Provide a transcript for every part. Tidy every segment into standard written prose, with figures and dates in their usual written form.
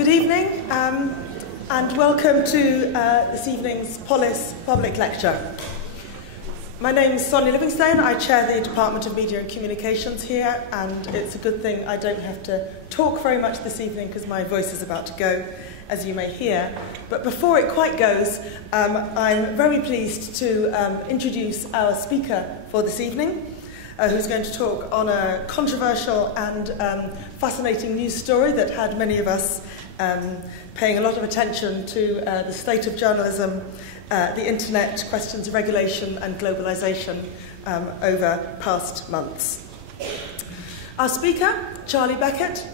Good evening and welcome to this evening's Polis Public Lecture. My name is Sonia Livingstone. I chair the Department of Media and Communications here, and it's a good thing I don't have to talk very much this evening because my voice is about to go, as you may hear. But before it quite goes, I'm very pleased to introduce our speaker for this evening, who's going to talk on a controversial and fascinating news story that had many of us paying a lot of attention to the state of journalism, the internet, questions of regulation and globalisation over past months. Our speaker, Charlie Beckett,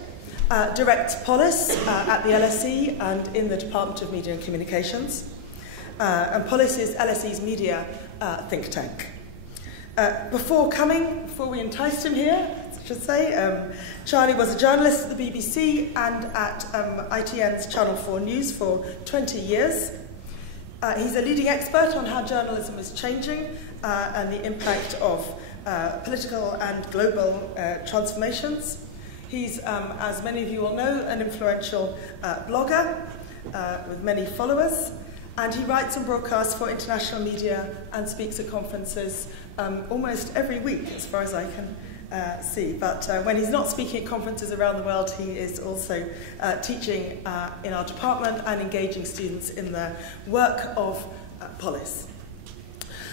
directs Polis at the LSE and in the Department of Media and Communications. And Polis is LSE's media think tank. Before we enticed him here, I should say, Charlie was a journalist at the BBC and at ITN's Channel 4 News for 20 years. He's a leading expert on how journalism is changing and the impact of political and global transformations. He's, as many of you will know, an influential blogger with many followers, and he writes and broadcasts for international media and speaks at conferences almost every week, as far as I can see. But when he's not speaking at conferences around the world, he is also teaching in our department and engaging students in the work of Polis.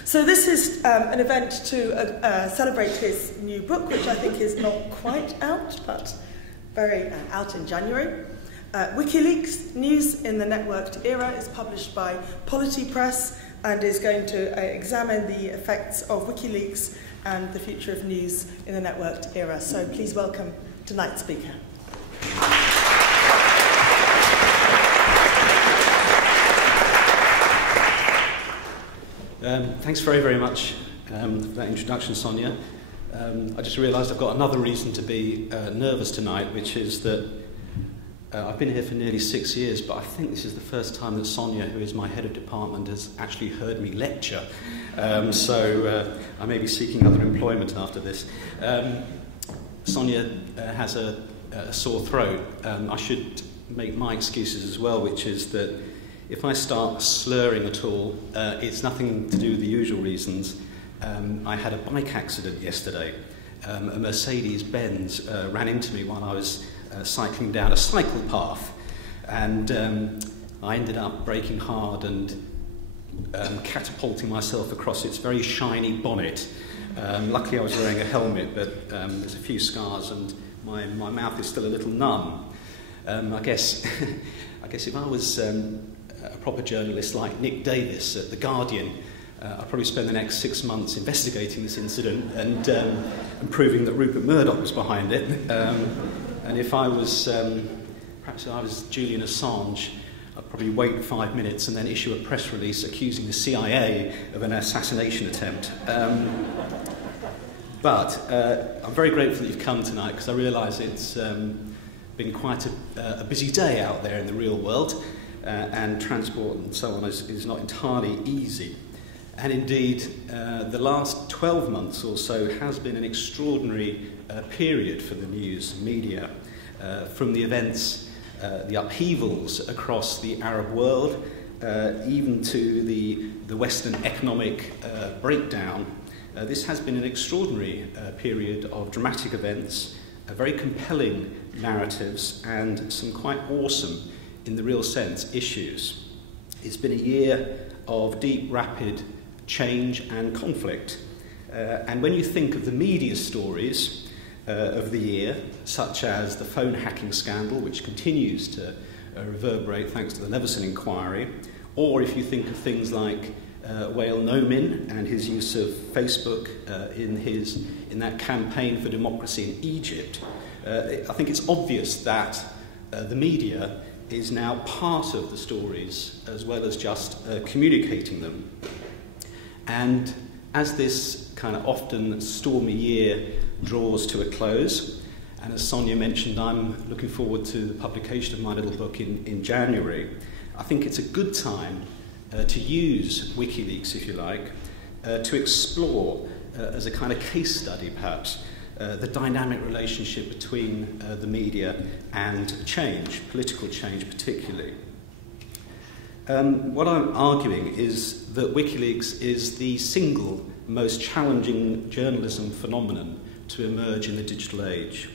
So this is an event to celebrate his new book, which I think is not quite out, but very out in January. Wikileaks News in the Networked Era is published by Polity Press and is going to examine the effects of Wikileaks and the future of news in the networked era. So please welcome tonight's speaker. Thanks very, very much for that introduction, Sonia. I just realised I've got another reason to be nervous tonight, which is that I've been here for nearly 6 years, but I think this is the first time that Sonia, who is my head of department, has actually heard me lecture. So I may be seeking other employment after this. Sonia has a sore throat. I should make my excuses as well, which is that if I start slurring at all, it's nothing to do with the usual reasons. I had a bike accident yesterday. A Mercedes-Benz ran into me while I was cycling down a cycle path, and I ended up braking hard and catapulting myself across its very shiny bonnet. Luckily I was wearing a helmet, but there's a few scars and my mouth is still a little numb. I guess if I was a proper journalist like Nick Davis at The Guardian, I'd probably spend the next 6 months investigating this incident and proving that Rupert Murdoch was behind it. And if I was, perhaps I was Julian Assange, I'd probably wait 5 minutes and then issue a press release accusing the CIA of an assassination attempt. But I'm very grateful that you've come tonight, because I realise it's been quite a busy day out there in the real world, and transport and so on is not entirely easy. And indeed, the last 12 months or so has been an extraordinary period for the news media, from the events, the upheavals across the Arab world, even to the Western economic breakdown. This has been an extraordinary period of dramatic events, very compelling narratives, and some quite awesome, in the real sense, issues. It's been a year of deep, rapid change and conflict. And when you think of the media stories of the year, such as the phone hacking scandal, which continues to reverberate thanks to the Leveson inquiry, or if you think of things like Wael Nomin and his use of Facebook in that campaign for democracy in Egypt, I think it's obvious that the media is now part of the stories as well as just communicating them. And as this kind of often stormy year draws to a close, and as Sonia mentioned, I'm looking forward to the publication of my little book in January, I think it's a good time to use Wikileaks, if you like, to explore as a kind of case study, perhaps, the dynamic relationship between the media and change, political change particularly. What I'm arguing is that WikiLeaks is the single most challenging journalism phenomenon to emerge in the digital age.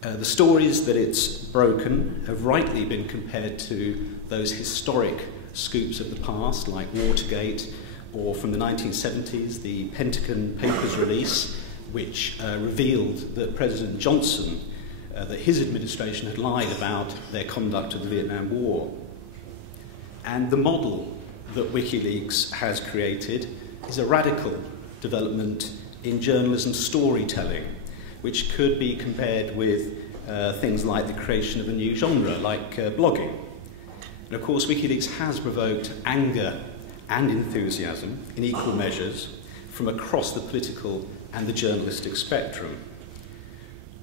The stories that it's broken have rightly been compared to those historic scoops of the past, like Watergate, or from the 1970s, the Pentagon Papers release, which revealed that President Johnson, that his administration had lied about their conduct of the Vietnam War. And the model that WikiLeaks has created is a radical development in journalism storytelling, which could be compared with things like the creation of a new genre, like blogging. And of course, WikiLeaks has provoked anger and enthusiasm in equal measures from across the political and the journalistic spectrum.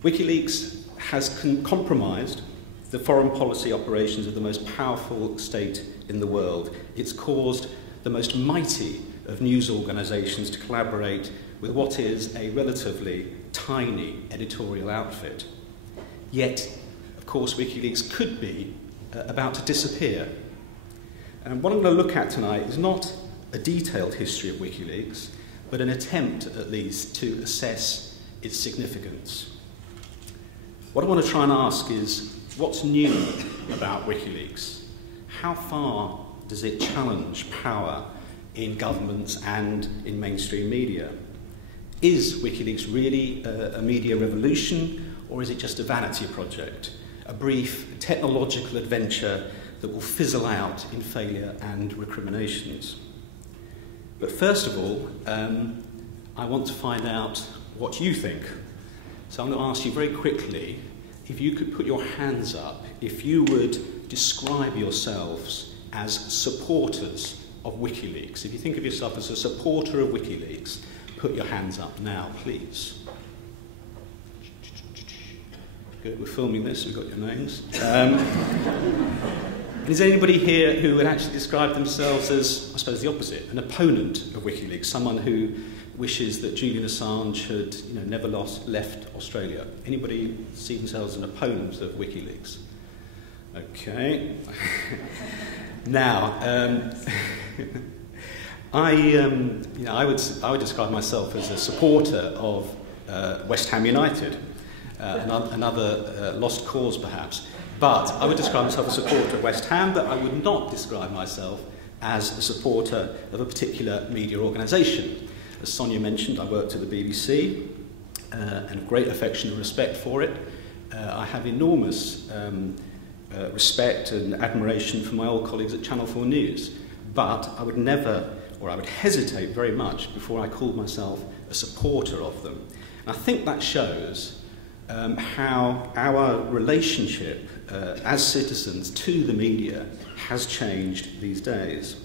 WikiLeaks has compromised the foreign policy operations of the most powerful state in the world. It's caused the most mighty of news organisations to collaborate with what is a relatively tiny editorial outfit. Yet, of course, WikiLeaks could be about to disappear. And what I'm going to look at tonight is not a detailed history of WikiLeaks, but an attempt, at least, to assess its significance. What I want to try and ask is, what's new about WikiLeaks? How far does it challenge power in governments and in mainstream media? Is WikiLeaks really a media revolution, or is it just a vanity project, a brief technological adventure that will fizzle out in failure and recriminations? But first of all, I want to find out what you think. So I'm going to ask you very quickly if you could put your hands up, if you would describe yourselves as supporters of WikiLeaks. If you think of yourself as a supporter of WikiLeaks, put your hands up now, please. Good, we're filming this, we've got your names. Is there anybody here who would actually describe themselves as, I suppose, the opposite, an opponent of WikiLeaks, someone who wishes that Julian Assange had never left Australia? Anybody see themselves as an opponent of WikiLeaks? Okay. Now, I would describe myself as a supporter of West Ham United, another lost cause perhaps. But I would describe myself as a supporter of West Ham, but I would not describe myself as a supporter of a particular media organisation. As Sonia mentioned, I worked at the BBC and have great affection and respect for it. I have enormous respect and admiration for my old colleagues at Channel 4 News, but I would never, or I would hesitate very much before I called myself a supporter of them. And I think that shows how our relationship as citizens to the media has changed these days.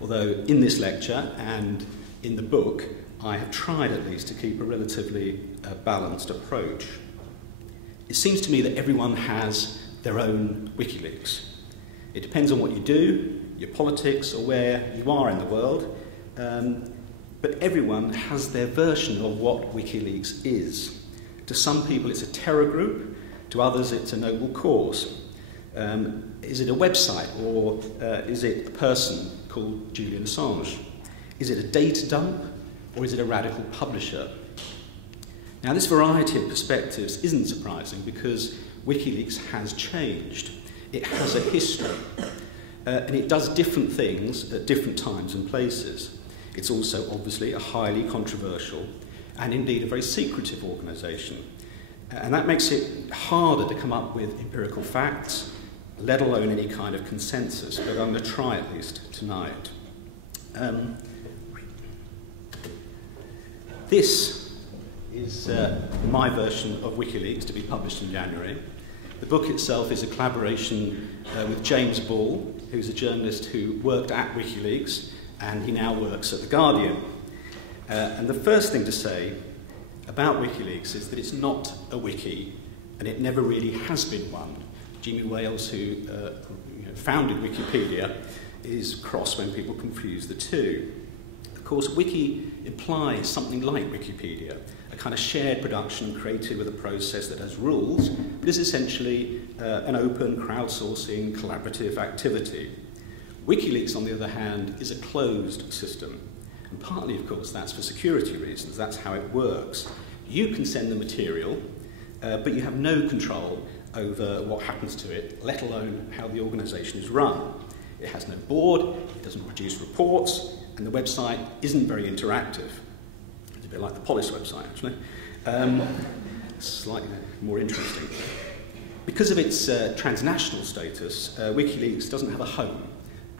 Although in this lecture and in the book, I have tried at least to keep a relatively balanced approach. It seems to me that everyone has their own WikiLeaks. It depends on what you do, your politics, or where you are in the world, but everyone has their version of what WikiLeaks is. To some people it's a terror group, to others it's a noble cause. Is it a website, or is it a person called Julian Assange? Is it a data dump, or is it a radical publisher? Now, this variety of perspectives isn't surprising because WikiLeaks has changed. It has a history, and it does different things at different times and places. It's also obviously a highly controversial and indeed a very secretive organisation. And that makes it harder to come up with empirical facts, let alone any kind of consensus, but I'm going to try at least tonight. This is my version of WikiLeaks to be published in January. The book itself is a collaboration with James Ball, who's a journalist who worked at WikiLeaks, and he now works at The Guardian. And the first thing to say about WikiLeaks is that it's not a wiki, and it never really has been one. Jimmy Wales, who founded Wikipedia, is cross when people confuse the two. Of course, Wiki implies something like Wikipedia, a kind of shared production created with a process that has rules, but is essentially an open, crowdsourcing, collaborative activity. Wikileaks, on the other hand, is a closed system. And partly, of course, that's for security reasons. That's how it works. You can send the material, but you have no control over what happens to it, let alone how the organisation is run. It has no board, it doesn't produce reports, and the website isn't very interactive. It's a bit like the Polis website, actually. Slightly more interesting. Because of its transnational status, Wikileaks doesn't have a home.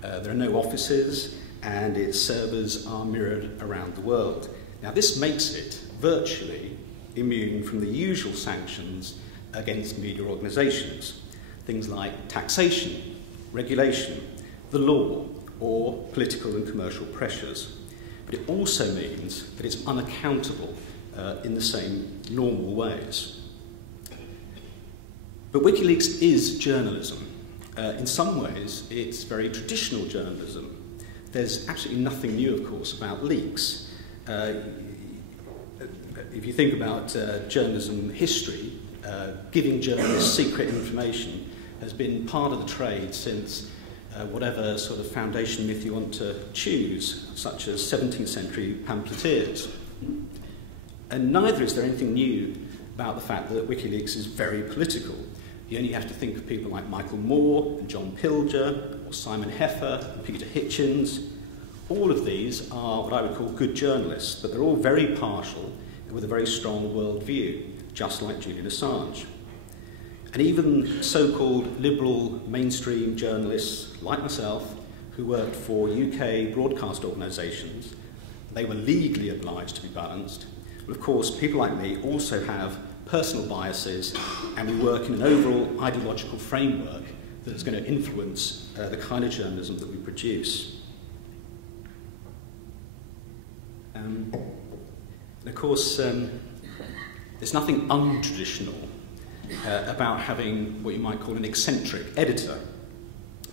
There are no offices, and its servers are mirrored around the world. Now, this makes it virtually immune from the usual sanctions against media organisations, things like taxation, regulation, the law, or political and commercial pressures. But it also means that it's unaccountable in the same normal ways. But Wikileaks is journalism. In some ways, it's very traditional journalism. There's absolutely nothing new, of course, about leaks. If you think about journalism history, giving journalists secret information has been part of the trade since whatever sort of foundation myth you want to choose, such as 17th century pamphleteers. And neither is there anything new about the fact that Wikileaks is very political. You only have to think of people like Michael Moore, and John Pilger, or Simon Heffer, and Peter Hitchens. All of these are what I would call good journalists, but they're all very partial with a very strong worldview, just like Julian Assange. And even so-called liberal mainstream journalists like myself, who worked for UK broadcast organisations, they were legally obliged to be balanced. But of course, people like me also have personal biases, and we work in an overall ideological framework that is going to influence the kind of journalism that we produce. And of course, there's nothing untraditional about having what you might call an eccentric editor.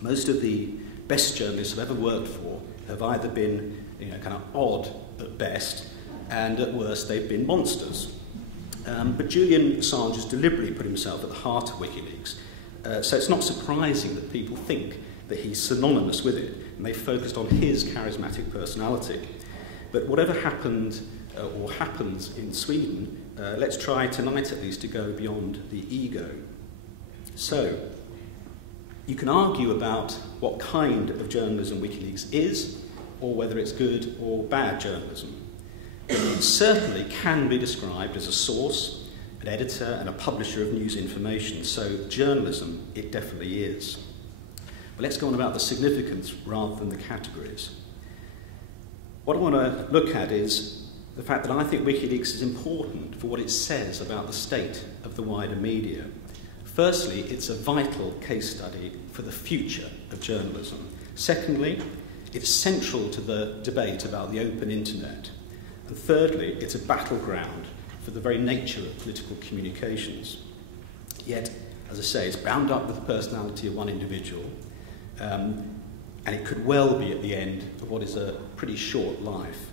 Most of the best journalists I've ever worked for have either been, kind of odd at best, and at worst they've been monsters. But Julian Assange has deliberately put himself at the heart of Wikileaks, so it's not surprising that people think that he's synonymous with it, and they focused on his charismatic personality. But whatever happened or happens in Sweden, let's try tonight at least to go beyond the ego. So, you can argue about what kind of journalism Wikileaks is, or whether it's good or bad journalism. But it certainly can be described as a source, an editor, and a publisher of news information. So, journalism, it definitely is. But let's go on about the significance rather than the categories. What I want to look at is the fact that I think Wikileaks is important for what it says about the state of the wider media. Firstly, it's a vital case study for the future of journalism. Secondly, it's central to the debate about the open internet. And thirdly, it's a battleground for the very nature of political communications. Yet, as I say, it's bound up with the personality of one individual, and it could well be at the end of what is a pretty short life.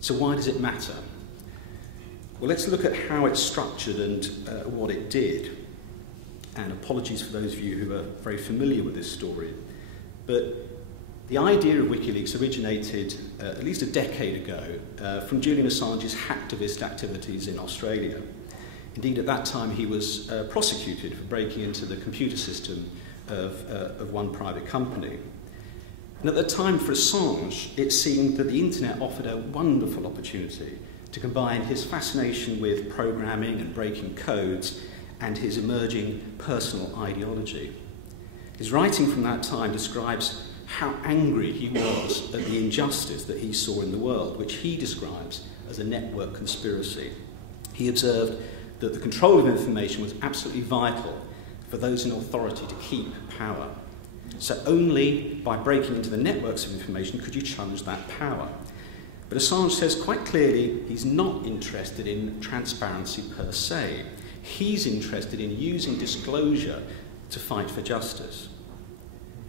So why does it matter? Well, let's look at how it's structured and what it did. And apologies for those of you who are very familiar with this story. But the idea of Wikileaks originated at least a decade ago from Julian Assange's hacktivist activities in Australia. Indeed, at that time he was prosecuted for breaking into the computer system of one private company. And at the time for Assange, it seemed that the internet offered a wonderful opportunity to combine his fascination with programming and breaking codes and his emerging personal ideology. His writing from that time describes how angry he was at the injustice that he saw in the world, which he describes as a network conspiracy. He observed that the control of information was absolutely vital for those in authority to keep power. So only by breaking into the networks of information could you challenge that power. But Assange says quite clearly he's not interested in transparency per se. He's interested in using disclosure to fight for justice.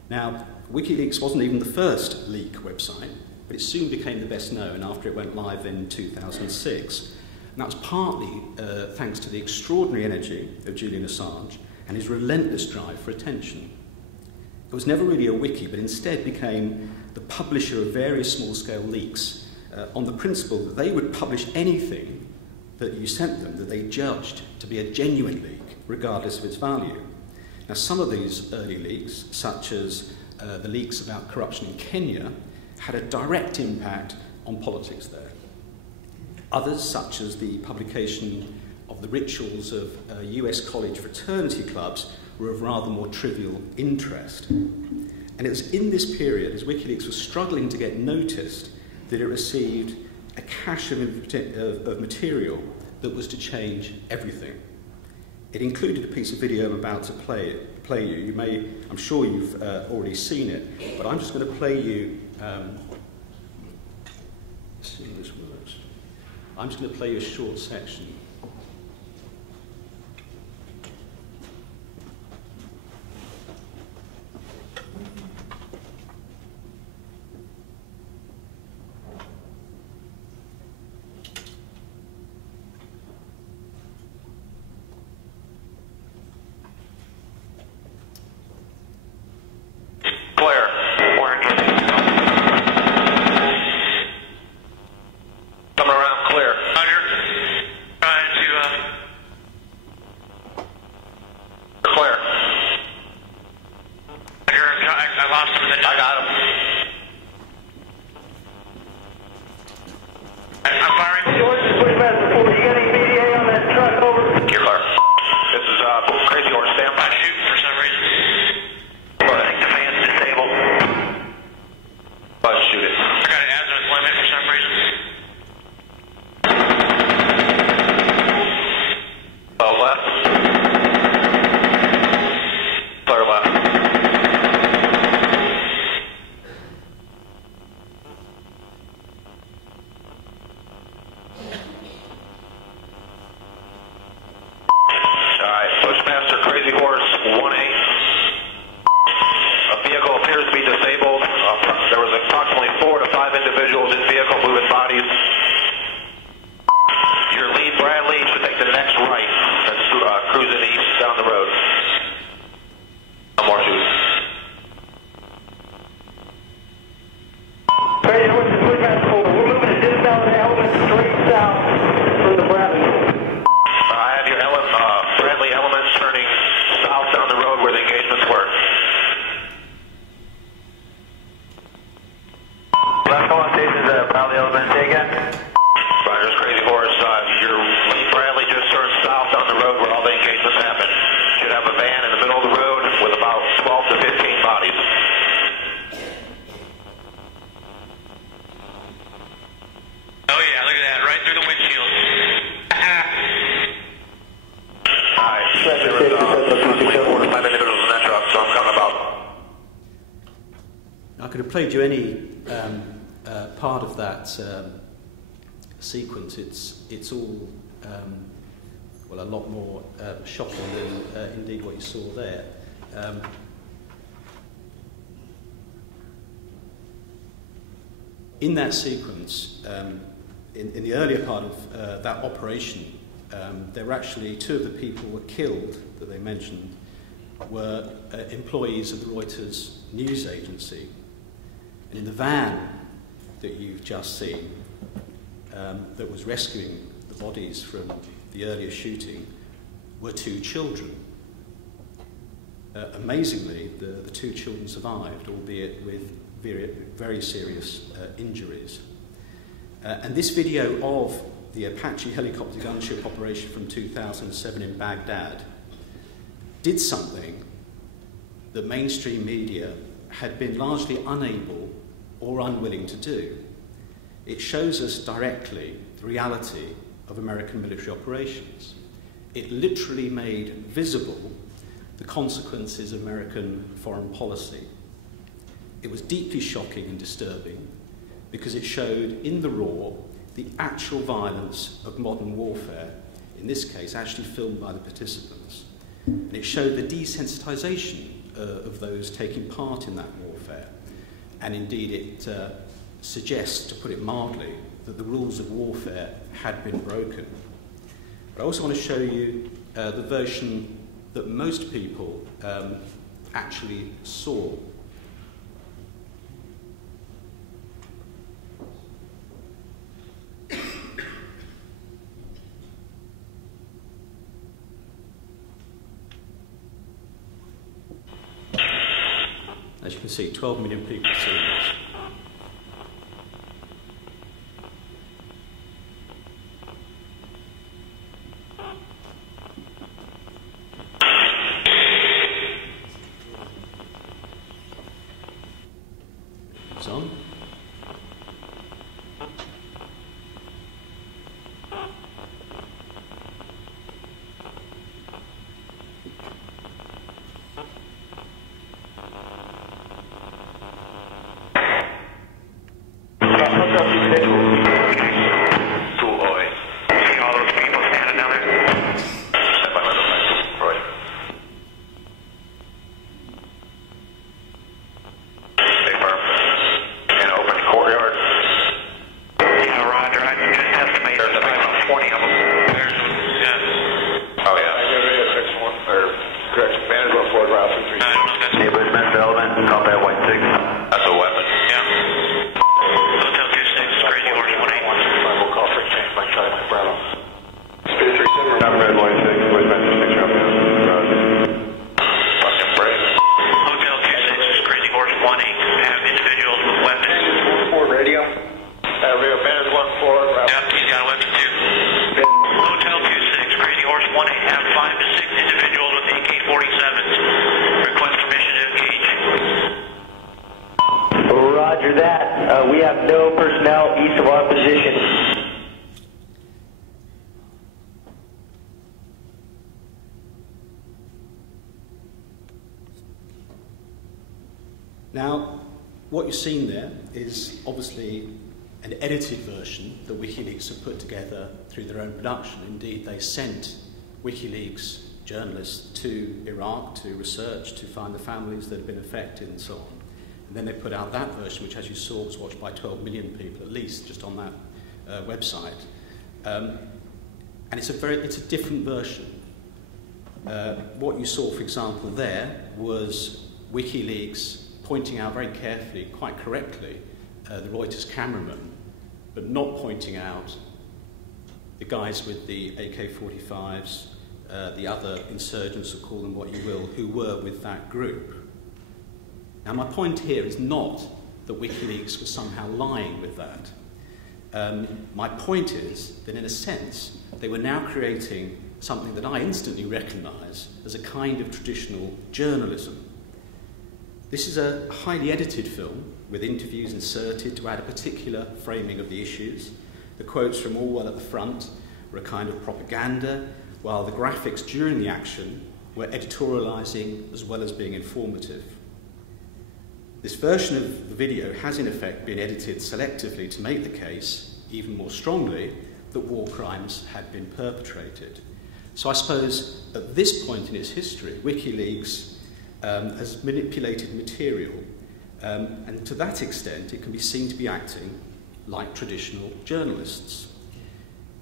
Now, Wikileaks wasn't even the first leak website. but it soon became the best known after it went live in 2006. And that was partly thanks to the extraordinary energy of Julian Assange and his relentless drive for attention. It was never really a wiki, but instead became the publisher of various small-scale leaks on the principle that they would publish anything that you sent them that they judged to be a genuine leak, regardless of its value. Now, some of these early leaks, such as the leaks about corruption in Kenya, had a direct impact on politics there. Others, such as the publication of the rituals of US college fraternity clubs, were of rather more trivial interest. And it was in this period, as WikiLeaks was struggling to get noticed, that it received a cache of material that was to change everything. It included a piece of video I'm about to play you. I'm sure you've already seen it, but I'm just going to play you. Let's see if this works. I'm just going to play you a short section. Played you any part of that sequence, it's all well, a lot more shocking than indeed what you saw there. In that sequence, in the earlier part of that operation, there were actually two of the people who were killed that they mentioned were employees of the Reuters news agency. And in the van that you've just seen, that was rescuing the bodies from the earlier shooting, were two children. Amazingly, the two children survived, albeit with very serious injuries. And this video of the Apache helicopter gunship operation from 2007 in Baghdad did something that mainstream media had been largely unable or unwilling to do. It shows us directly the reality of American military operations. It literally made visible the consequences of American foreign policy. It was deeply shocking and disturbing because it showed in the raw the actual violence of modern warfare, in this case actually filmed by the participants. And it showed the desensitization of those taking part in that warfare. And indeed it suggests, to put it mildly, that the rules of warfare had been broken. But I also want to show you the version that most people actually saw. As you can see, 12 million people seeing this. It's on. Now, what you're seeing there is obviously an edited version that Wikileaks have put together through their own production. Indeed, they sent Wikileaks journalists to Iraq to research, to find the families that had been affected and so on. And then they put out that version, which, as you saw, was watched by 12 million people, at least, just on that website. And it's a different version. What you saw, for example, there was Wikileaks pointing out very carefully, quite correctly, the Reuters cameraman, but not pointing out the guys with the AK-45s, the other insurgents, or call them what you will, who were with that group. Now, my point here is not that Wikileaks was somehow lying with that. My point is that, in a sense, they were now creating something that I instantly recognise as a kind of traditional journalism. This is a highly edited film with interviews inserted to add a particular framing of the issues. The quotes from Orwell at the front were a kind of propaganda, while the graphics during the action were editorialising as well as being informative. This version of the video has in effect been edited selectively to make the case, even more strongly, that war crimes had been perpetrated. So I suppose at this point in its history, Wikileaks has manipulated material, and to that extent it can be seen to be acting like traditional journalists.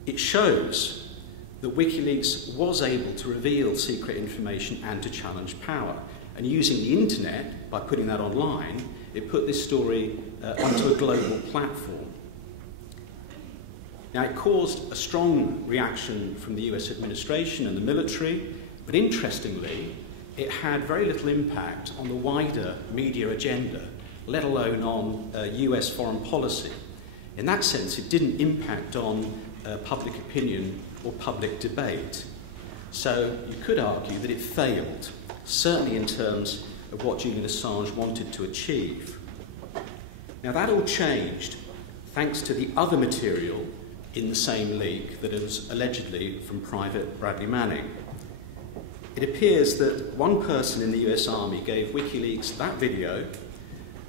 It shows that Wikileaks was able to reveal secret information and to challenge power, and using the internet, by putting that online, it put this story onto a global platform. Now, it caused a strong reaction from the US administration and the military, but interestingly, it had very little impact on the wider media agenda, let alone on US foreign policy. In that sense, it didn't impact on public opinion or public debate. So you could argue that it failed, certainly in terms of what Julian Assange wanted to achieve. Now, that all changed thanks to the other material in the same leak that was allegedly from Private Bradley Manning. It appears that one person in the US Army gave Wikileaks that video,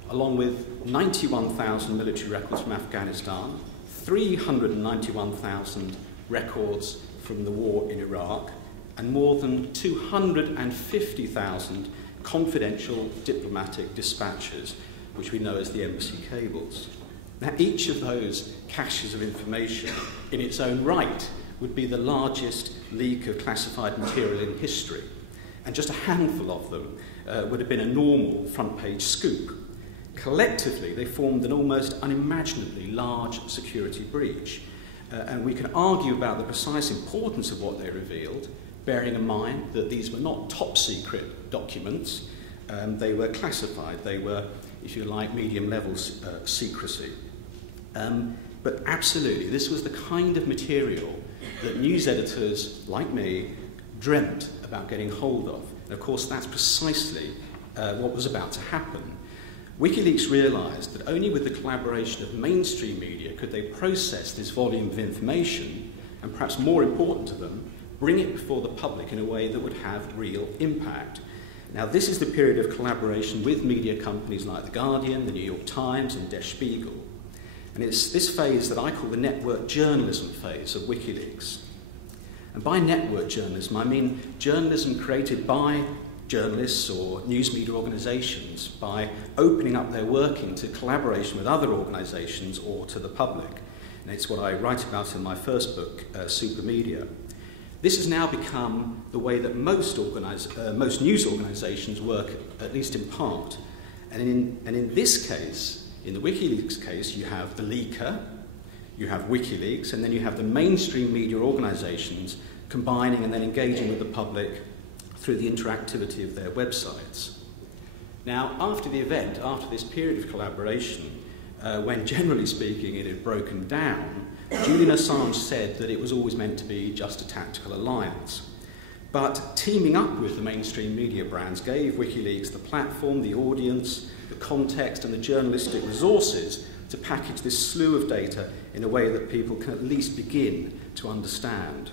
along with 91,000 military records from Afghanistan, 391,000 records from the war in Iraq, and more than 250,000 confidential diplomatic dispatches, which we know as the embassy cables. Now, each of those caches of information in its own right would be the largest leak of classified material in history, and just a handful of them would have been a normal front-page scoop. Collectively, they formed an almost unimaginably large security breach, and we can argue about the precise importance of what they revealed, bearing in mind that these were not top-secret documents. They were classified. They were, if you like, medium-level secrecy. But absolutely, this was the kind of material that news editors like me dreamt about getting hold of. And of course, that's precisely what was about to happen. Wikileaks realised that only with the collaboration of mainstream media could they process this volume of information, and perhaps more important to them, bring it before the public in a way that would have real impact. Now, this is the period of collaboration with media companies like The Guardian, The New York Times, and Der Spiegel. And it's this phase that I call the network journalism phase of Wikileaks. And by network journalism, I mean journalism created by journalists or news media organisations by opening up their working to collaboration with other organisations or to the public. And it's what I write about in my first book, Super Media. This has now become the way that most news organisations work, at least in part. And in this case, in the Wikileaks case, you have the leaker, you have Wikileaks, and then you have the mainstream media organisations combining and then engaging with the public through the interactivity of their websites. Now, after the event, after this period of collaboration, when generally speaking it had broken down, Julian Assange said that it was always meant to be just a tactical alliance. But teaming up with the mainstream media brands gave Wikileaks the platform, the audience, the context and the journalistic resources to package this slew of data in a way that people can at least begin to understand.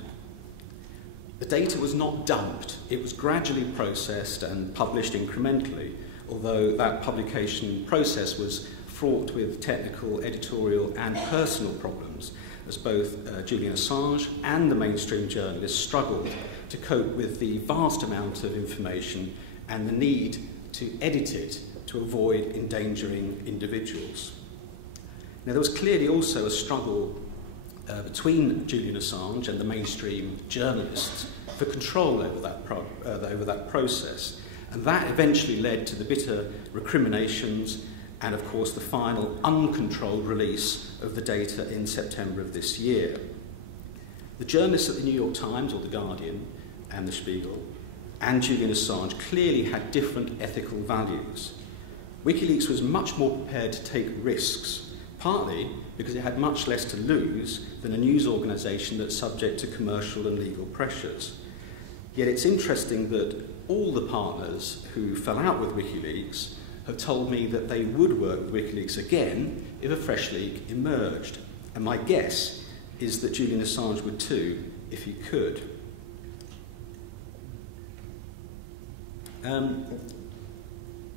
The data was not dumped, it was gradually processed and published incrementally, although that publication process was fraught with technical, editorial and personal problems, as both Julian Assange and the mainstream journalists struggled to cope with the vast amount of information and the need to edit it to avoid endangering individuals. Now, there was clearly also a struggle between Julian Assange and the mainstream journalists for control over that process, and that eventually led to the bitter recriminations and, of course, the final uncontrolled release of the data in September of this year. The journalists at the New York Times, or The Guardian, and The Spiegel, and Julian Assange clearly had different ethical values. Wikileaks was much more prepared to take risks, partly because it had much less to lose than a news organisation that's subject to commercial and legal pressures. Yet it's interesting that all the partners who fell out with Wikileaks have told me that they would work with Wikileaks again if a fresh leak emerged. And my guess is that Julian Assange would too, if he could.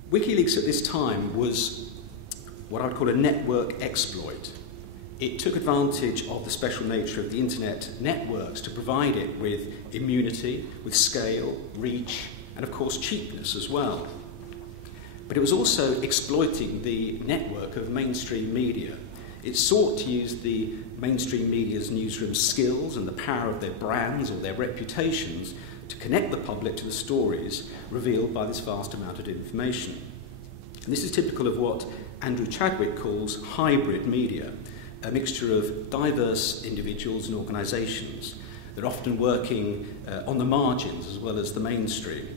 Wikileaks at this time was what I would call a network exploit. It took advantage of the special nature of the internet networks to provide it with immunity, with scale, reach, and of course cheapness as well. But it was also exploiting the network of mainstream media. It sought to use the mainstream media's newsroom skills and the power of their brands or their reputations to connect the public to the stories revealed by this vast amount of information. And this is typical of what Andrew Chadwick calls hybrid media, a mixture of diverse individuals and organisations. They're often working on the margins as well as the mainstream.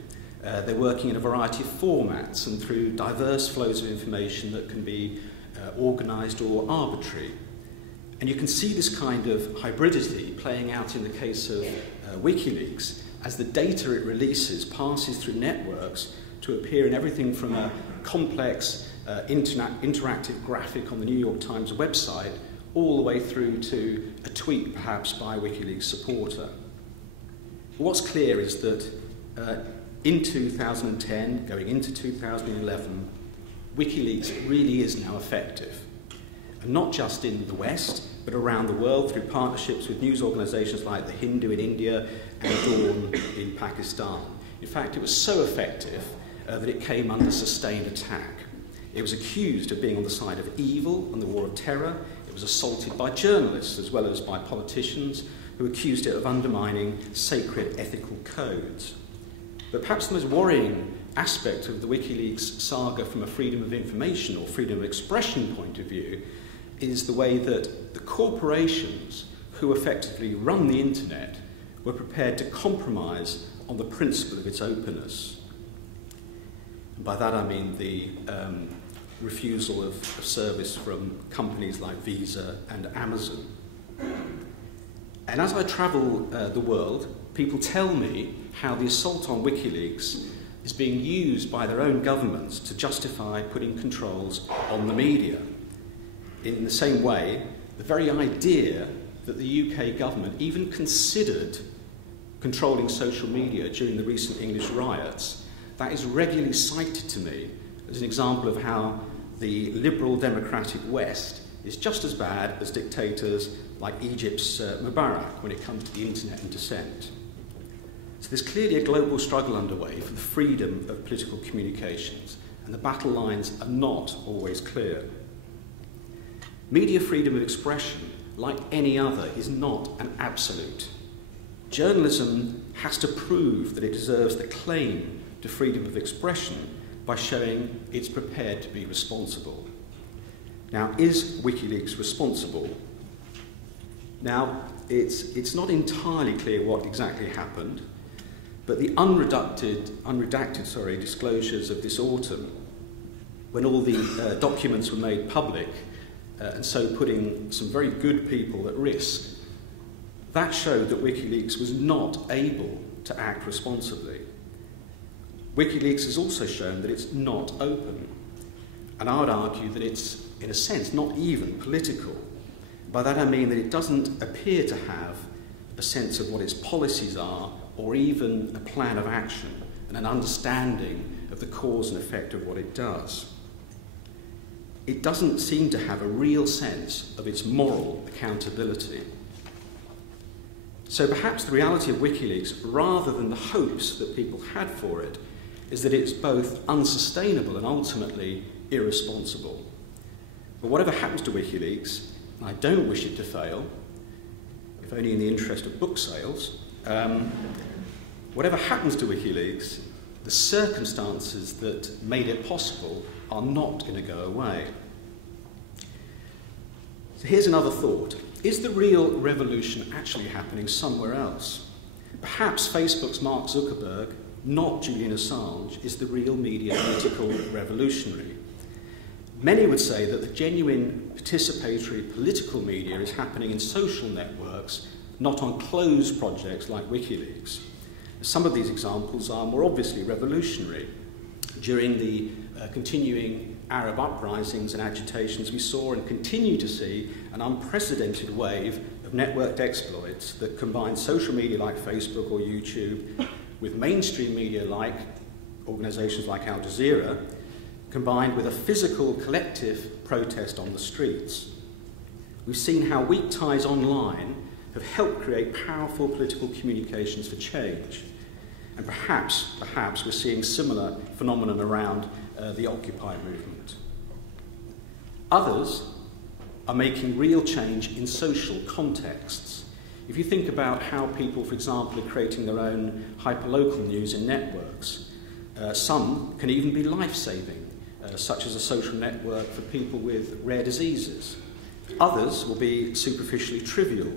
They're working in a variety of formats and through diverse flows of information that can be organised or arbitrary. And you can see this kind of hybridity playing out in the case of Wikileaks as the data it releases passes through networks to appear in everything from a complex interactive graphic on the New York Times website all the way through to a tweet perhaps by a Wikileaks supporter. What's clear is that in 2010, going into 2011, Wikileaks really is now effective. And not just in the West, but around the world through partnerships with news organisations like The Hindu in India and Dawn in Pakistan. In fact, it was so effective that it came under sustained attack. It was accused of being on the side of evil and the war of terror. It was assaulted by journalists as well as by politicians who accused it of undermining sacred ethical codes. But perhaps the most worrying aspect of the Wikileaks saga from a freedom of information or freedom of expression point of view is the way that the corporations who effectively run the internet were prepared to compromise on the principle of its openness. And by that I mean the refusal of service from companies like Visa and Amazon. And as I travel the world, people tell me how the assault on WikiLeaks is being used by their own governments to justify putting controls on the media. In the same way, the very idea that the UK government even considered controlling social media during the recent English riots, that is regularly cited to me as an example of how the liberal democratic West is just as bad as dictators like Egypt's Mubarak when it comes to the internet and dissent. So there's clearly a global struggle underway for the freedom of political communications, and the battle lines are not always clear. Media freedom of expression, like any other, is not an absolute. Journalism has to prove that it deserves the claim to freedom of expression by showing it's prepared to be responsible. Now, is WikiLeaks responsible? Now, it's not entirely clear what exactly happened, but the unredacted disclosures of this autumn, when all the documents were made public, and so putting some very good people at risk, that showed that WikiLeaks was not able to act responsibly. WikiLeaks has also shown that it's not open, and I would argue that it's, in a sense, not even political. By that I mean that it doesn't appear to have a sense of what its policies are, or even a plan of action and an understanding of the cause and effect of what it does. It doesn't seem to have a real sense of its moral accountability. So perhaps the reality of WikiLeaks, rather than the hopes that people had for it, is that it's both unsustainable and ultimately irresponsible. But whatever happens to WikiLeaks, and I don't wish it to fail, if only in the interest of book sales, whatever happens to WikiLeaks, the circumstances that made it possible are not going to go away. So here's another thought. Is the real revolution actually happening somewhere else? Perhaps Facebook's Mark Zuckerberg, not Julian Assange, is the real media political revolutionary. Many would say that the genuine participatory political media is happening in social networks, not on closed projects like WikiLeaks. Some of these examples are more obviously revolutionary. During the continuing Arab uprisings and agitations, we saw and continue to see an unprecedented wave of networked exploits that combine social media like Facebook or YouTube with mainstream media like organisations like Al Jazeera, combined with a physical collective protest on the streets. We've seen how weak ties online have helped create powerful political communications for change. And perhaps we're seeing similar phenomenon around the Occupy movement. Others are making real change in social contexts. If you think about how people, for example, are creating their own hyperlocal news in networks, some can even be life-saving, such as a social network for people with rare diseases. Others will be superficially trivial.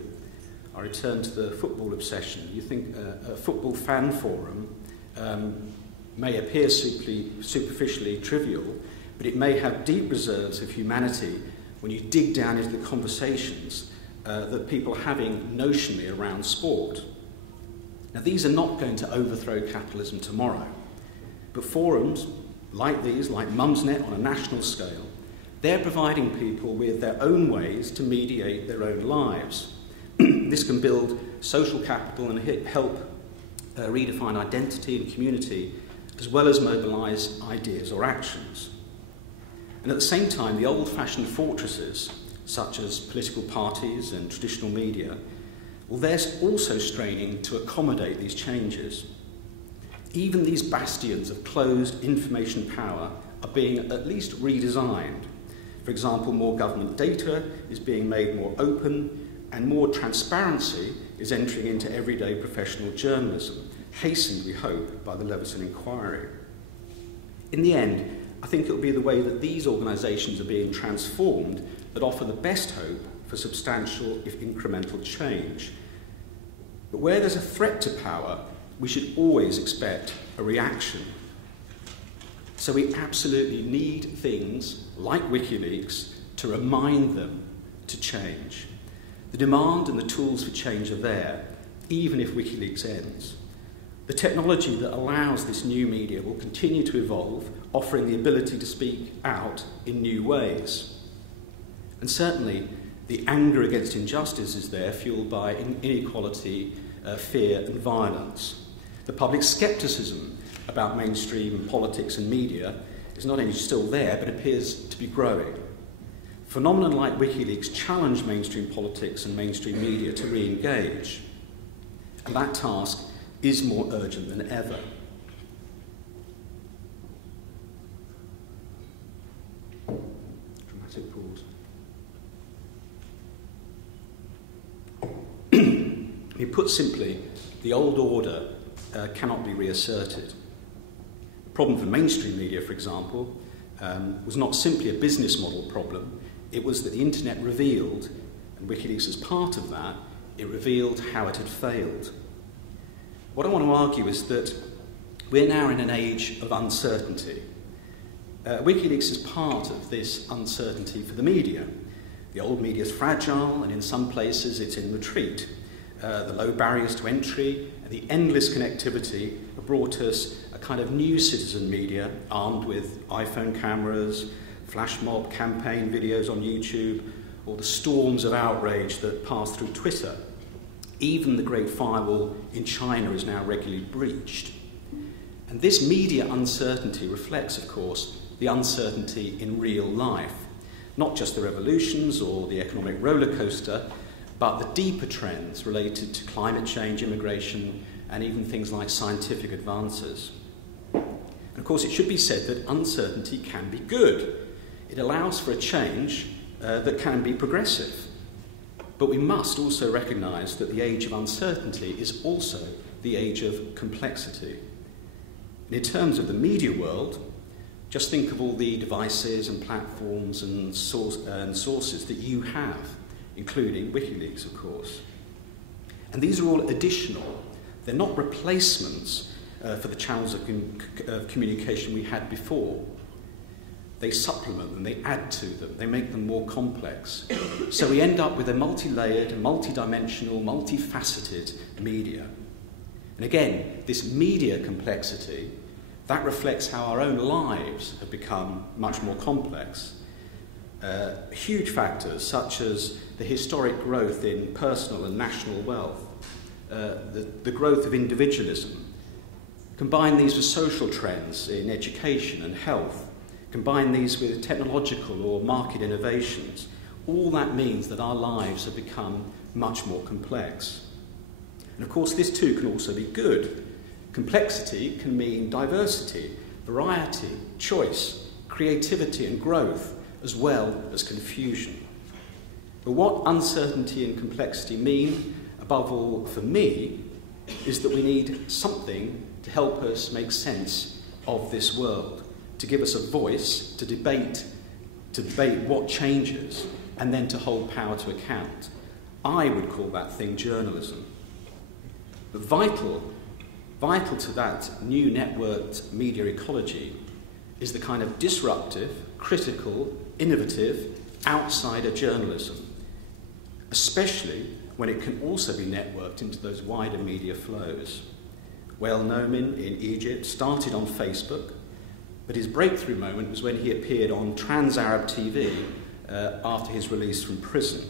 I return to the football obsession. You think a football fan forum may appear superficially trivial, but it may have deep reserves of humanity when you dig down into the conversations that people are having notionally around sport. Now, these are not going to overthrow capitalism tomorrow, but forums like these, like Mumsnet on a national scale, they're providing people with their own ways to mediate their own lives. This can build social capital and help redefine identity and community, as well as mobilise ideas or actions. And at the same time, the old-fashioned fortresses, such as political parties and traditional media, well, they're also straining to accommodate these changes. Even these bastions of closed information power are being at least redesigned. For example, more government data is being made more open, and more transparency is entering into everyday professional journalism, hastened, we hope, by the Leveson inquiry. In the end, I think it will be the way that these organisations are being transformed that offer the best hope for substantial, if incremental, change. But where there's a threat to power, we should always expect a reaction. So we absolutely need things like Wikileaks to remind them to change. The demand and the tools for change are there, even if Wikileaks ends. The technology that allows this new media will continue to evolve, offering the ability to speak out in new ways. And certainly, the anger against injustice is there, fueled by inequality, fear and violence. The public scepticism about mainstream politics and media is not only still there, but appears to be growing. Phenomena like Wikileaks challenge mainstream politics and mainstream media to re-engage. And that task is more urgent than ever. Dramatic pause. Put simply, the old order cannot be reasserted. The problem for mainstream media, for example, was not simply a business model problem. It was that the internet revealed, and Wikileaks as part of that, it revealed how it had failed. What I want to argue is that we're now in an age of uncertainty. Wikileaks is part of this uncertainty for the media. The old media is fragile, and in some places it's in retreat. The low barriers to entry and the endless connectivity have brought us a kind of new citizen media armed with iPhone cameras, flash mob campaign videos on YouTube, or the storms of outrage that pass through Twitter. Even the Great Firewall in China is now regularly breached. And this media uncertainty reflects, of course, the uncertainty in real life, not just the revolutions or the economic roller coaster, but the deeper trends related to climate change, immigration, and even things like scientific advances. And of course, it should be said that uncertainty can be good. It allows for a change that can be progressive. But we must also recognise that the age of uncertainty is also the age of complexity. And in terms of the media world, just think of all the devices and platforms and sources that you have, including Wikileaks, of course. And these are all additional. They're not replacements for the channels of communication we had before. They supplement them, they add to them, they make them more complex. So we end up with a multi-layered, multi-dimensional, multifaceted media. And again, this media complexity, that reflects how our own lives have become much more complex. Huge factors such as the historic growth in personal and national wealth, the growth of individualism. Combine these with social trends in education and health. Combine these with technological or market innovations. All that means that our lives have become much more complex. And of course, this too can also be good. Complexity can mean diversity, variety, choice, creativity and growth, as well as confusion. But what uncertainty and complexity mean, above all for me, is that we need something to help us make sense of this world, to give us a voice, to debate what changes, and then to hold power to account. I would call that thing journalism. But vital to that new networked media ecology is the kind of disruptive, critical, innovative, outsider journalism, especially when it can also be networked into those wider media flows. Wael Noumen in Egypt started on Facebook, but his breakthrough moment was when he appeared on Trans-Arab TV after his release from prison.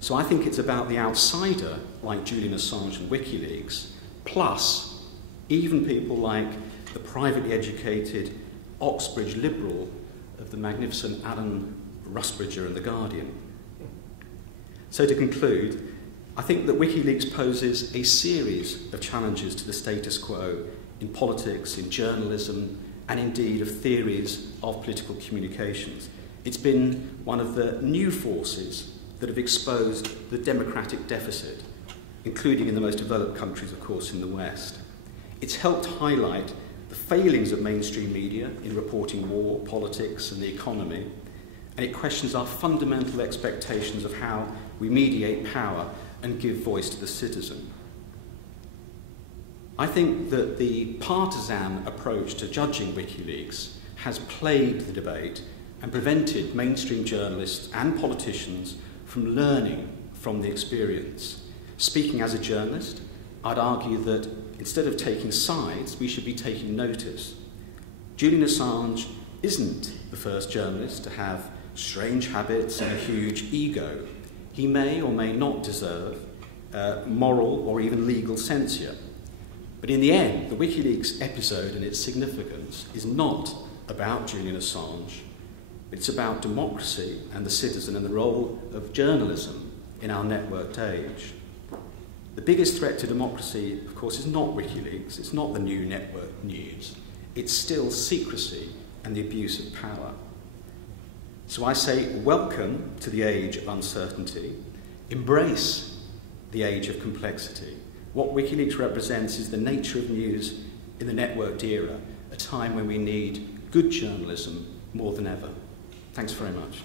So I think it's about the outsider, like Julian Assange and Wikileaks, plus even people like the privately educated Oxbridge liberal of the magnificent Alan Rusbridger and The Guardian. So to conclude, I think that Wikileaks poses a series of challenges to the status quo in politics, in journalism, and indeed of theories of political communications. It's been one of the new forces that have exposed the democratic deficit, including in the most developed countries, of course, in the West. It's helped highlight the failings of mainstream media in reporting war, politics, and the economy, and it questions our fundamental expectations of how we mediate power and give voice to the citizen. I think that the partisan approach to judging WikiLeaks has plagued the debate and prevented mainstream journalists and politicians from learning from the experience. Speaking as a journalist, I'd argue that instead of taking sides, we should be taking notice. Julian Assange isn't the first journalist to have strange habits and a huge ego. He may or may not deserve moral or even legal censure. But in the end, the WikiLeaks episode and its significance is not about Julian Assange. It's about democracy and the citizen and the role of journalism in our networked age. The biggest threat to democracy, of course, is not WikiLeaks. It's not the new network news. It's still secrecy and the abuse of power. So I say, welcome to the age of uncertainty. Embrace the age of complexity. What WikiLeaks represents is the nature of news in the networked era, a time when we need good journalism more than ever. Thanks very much.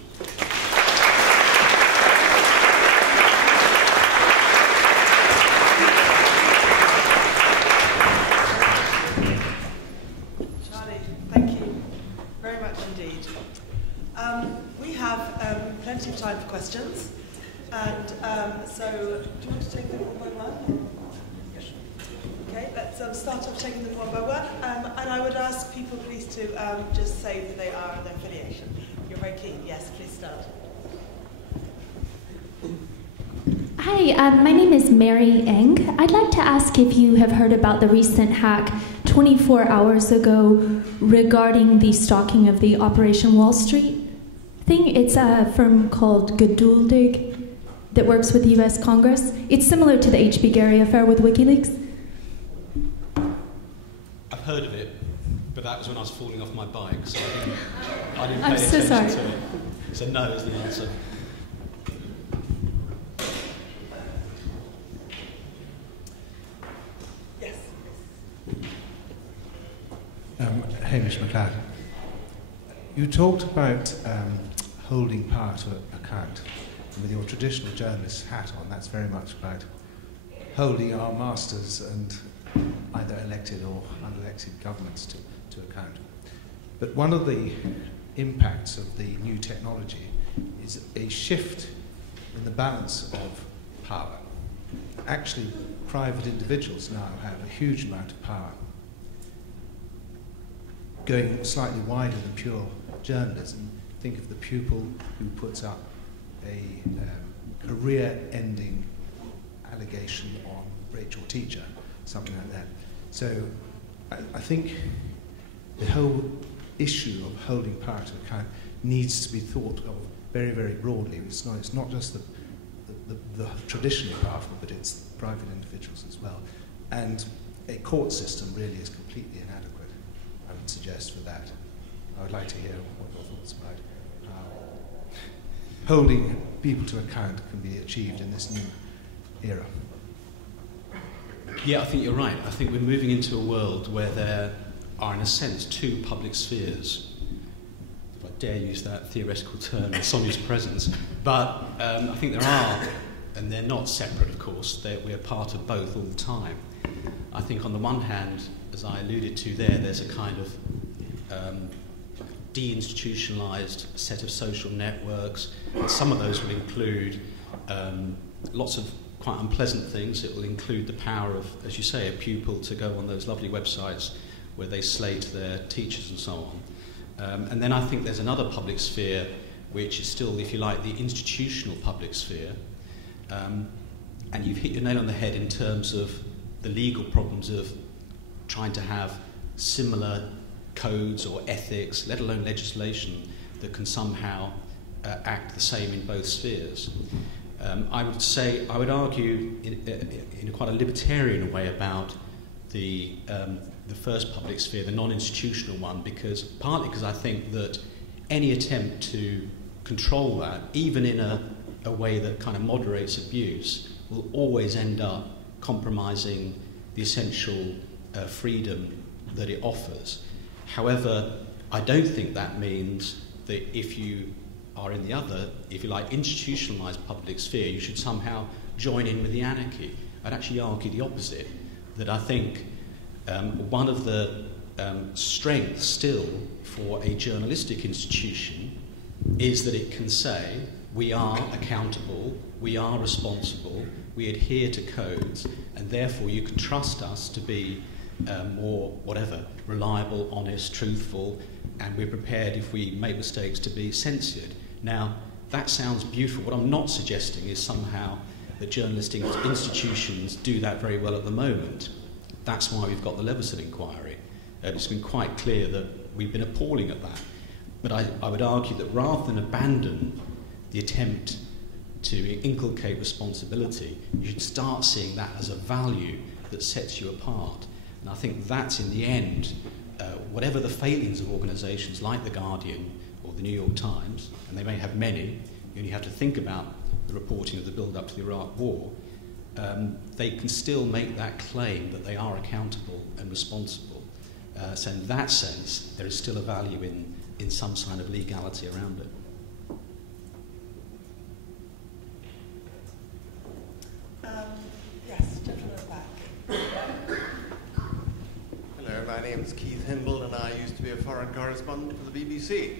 Charlie, thank you very much indeed. We have plenty of time for questions, and so do you want to take them one by one? Okay, let's start off taking them one by one, and I would ask people please to just say who they are and their affiliation. You're very keen. Yes, please start. Hi, my name is Mary Eng. I'd like to ask if you have heard about the recent hack 24 hours ago regarding the stalking of the Operation Wall Street thing. It's a firm called Geduldig that works with the US Congress. It's similar to the H.B. Gary affair with WikiLeaks. I've heard of it, but that was when I was falling off my bike, so I didn't pay I'm so attention sorry. to it. So no is the answer. Yes. Hamish McLeod. You talked about holding power to account. And with your traditional journalist hat on, that's very much about holding our masters and either elected or unelected governments to account. But one of the impacts of the new technology is a shift in the balance of power. Actually, private individuals now have a huge amount of power, going slightly wider than pure journalism. Think of the pupil who puts up a career-ending allegation on Rachel Teacher, something like that. So I think the whole issue of holding power to account needs to be thought of very, very broadly. It's not just the traditionally powerful, but it's private individuals as well. And a court system really is completely inadequate, I would suggest, for that. I would like to hear what your thoughts about how holding people to account can be achieved in this new era. Yeah, I think you're right. I think we're moving into a world where there are, in a sense, two public spheres. If I dare use that theoretical term in Sonia's presence. But I think there are, and they're not separate, of course. We're part of both all the time. I think on the one hand, as I alluded to there, there's a kind of deinstitutionalized set of social networks. And some of those will include lots of quite unpleasant things. It will include the power of, as you say, a pupil to go on those lovely websites where they slate their teachers and so on. And then I think there's another public sphere which is still, if you like, the institutional public sphere. And you've hit your nail on the head in terms of the legal problems of trying to have similar codes or ethics, let alone legislation, that can somehow act the same in both spheres. I would argue in quite a libertarian way about the first public sphere, the non-institutional one, partly because I think that any attempt to control that, even in a way that kind of moderates abuse, will always end up compromising the essential freedom that it offers. However, I don't think that means that if you are in the other, if you like, institutionalised public sphere, you should somehow join in with the anarchy. I'd actually argue the opposite, that I think one of the strengths still for a journalistic institution is that it can say, we are accountable, we are responsible, we adhere to codes, and therefore you can trust us to be more, whatever, reliable, honest, truthful, and we're prepared, if we make mistakes, to be censored. Now, that sounds beautiful. What I'm not suggesting is somehow that journalistic institutions do that very well at the moment. That's why we've got the Leveson inquiry. It's been quite clear that we've been appalling at that. But I would argue that rather than abandon the attempt to inculcate responsibility, you should start seeing that as a value that sets you apart. And I think that's, in the end, whatever the failings of organisations like The Guardian or the New York Times, and they may have many, you only have to think about the reporting of the build-up to the Iraq War, they can still make that claim that they are accountable and responsible. So in that sense, there is still a value in some sign of legality around it. Yes, gentleman at the back. Hello, my name is Keith Himble and I used to be a foreign correspondent for the BBC.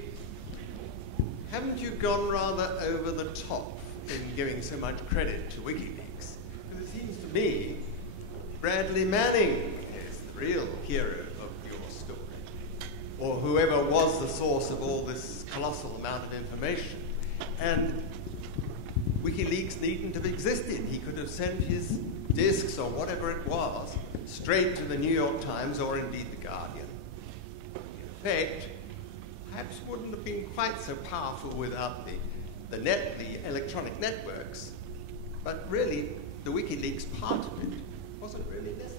Haven't you gone rather over the top in giving so much credit to Wikileaks? Because it seems to me Bradley Manning is the real hero of your story, or whoever was the source of all this colossal amount of information. And Wikileaks needn't have existed. He could have sent his discs or whatever it was straight to the New York Times or indeed the Guardian. In effect, perhaps wouldn't have been quite so powerful without the electronic networks, but really the WikiLeaks part of it wasn't really necessary.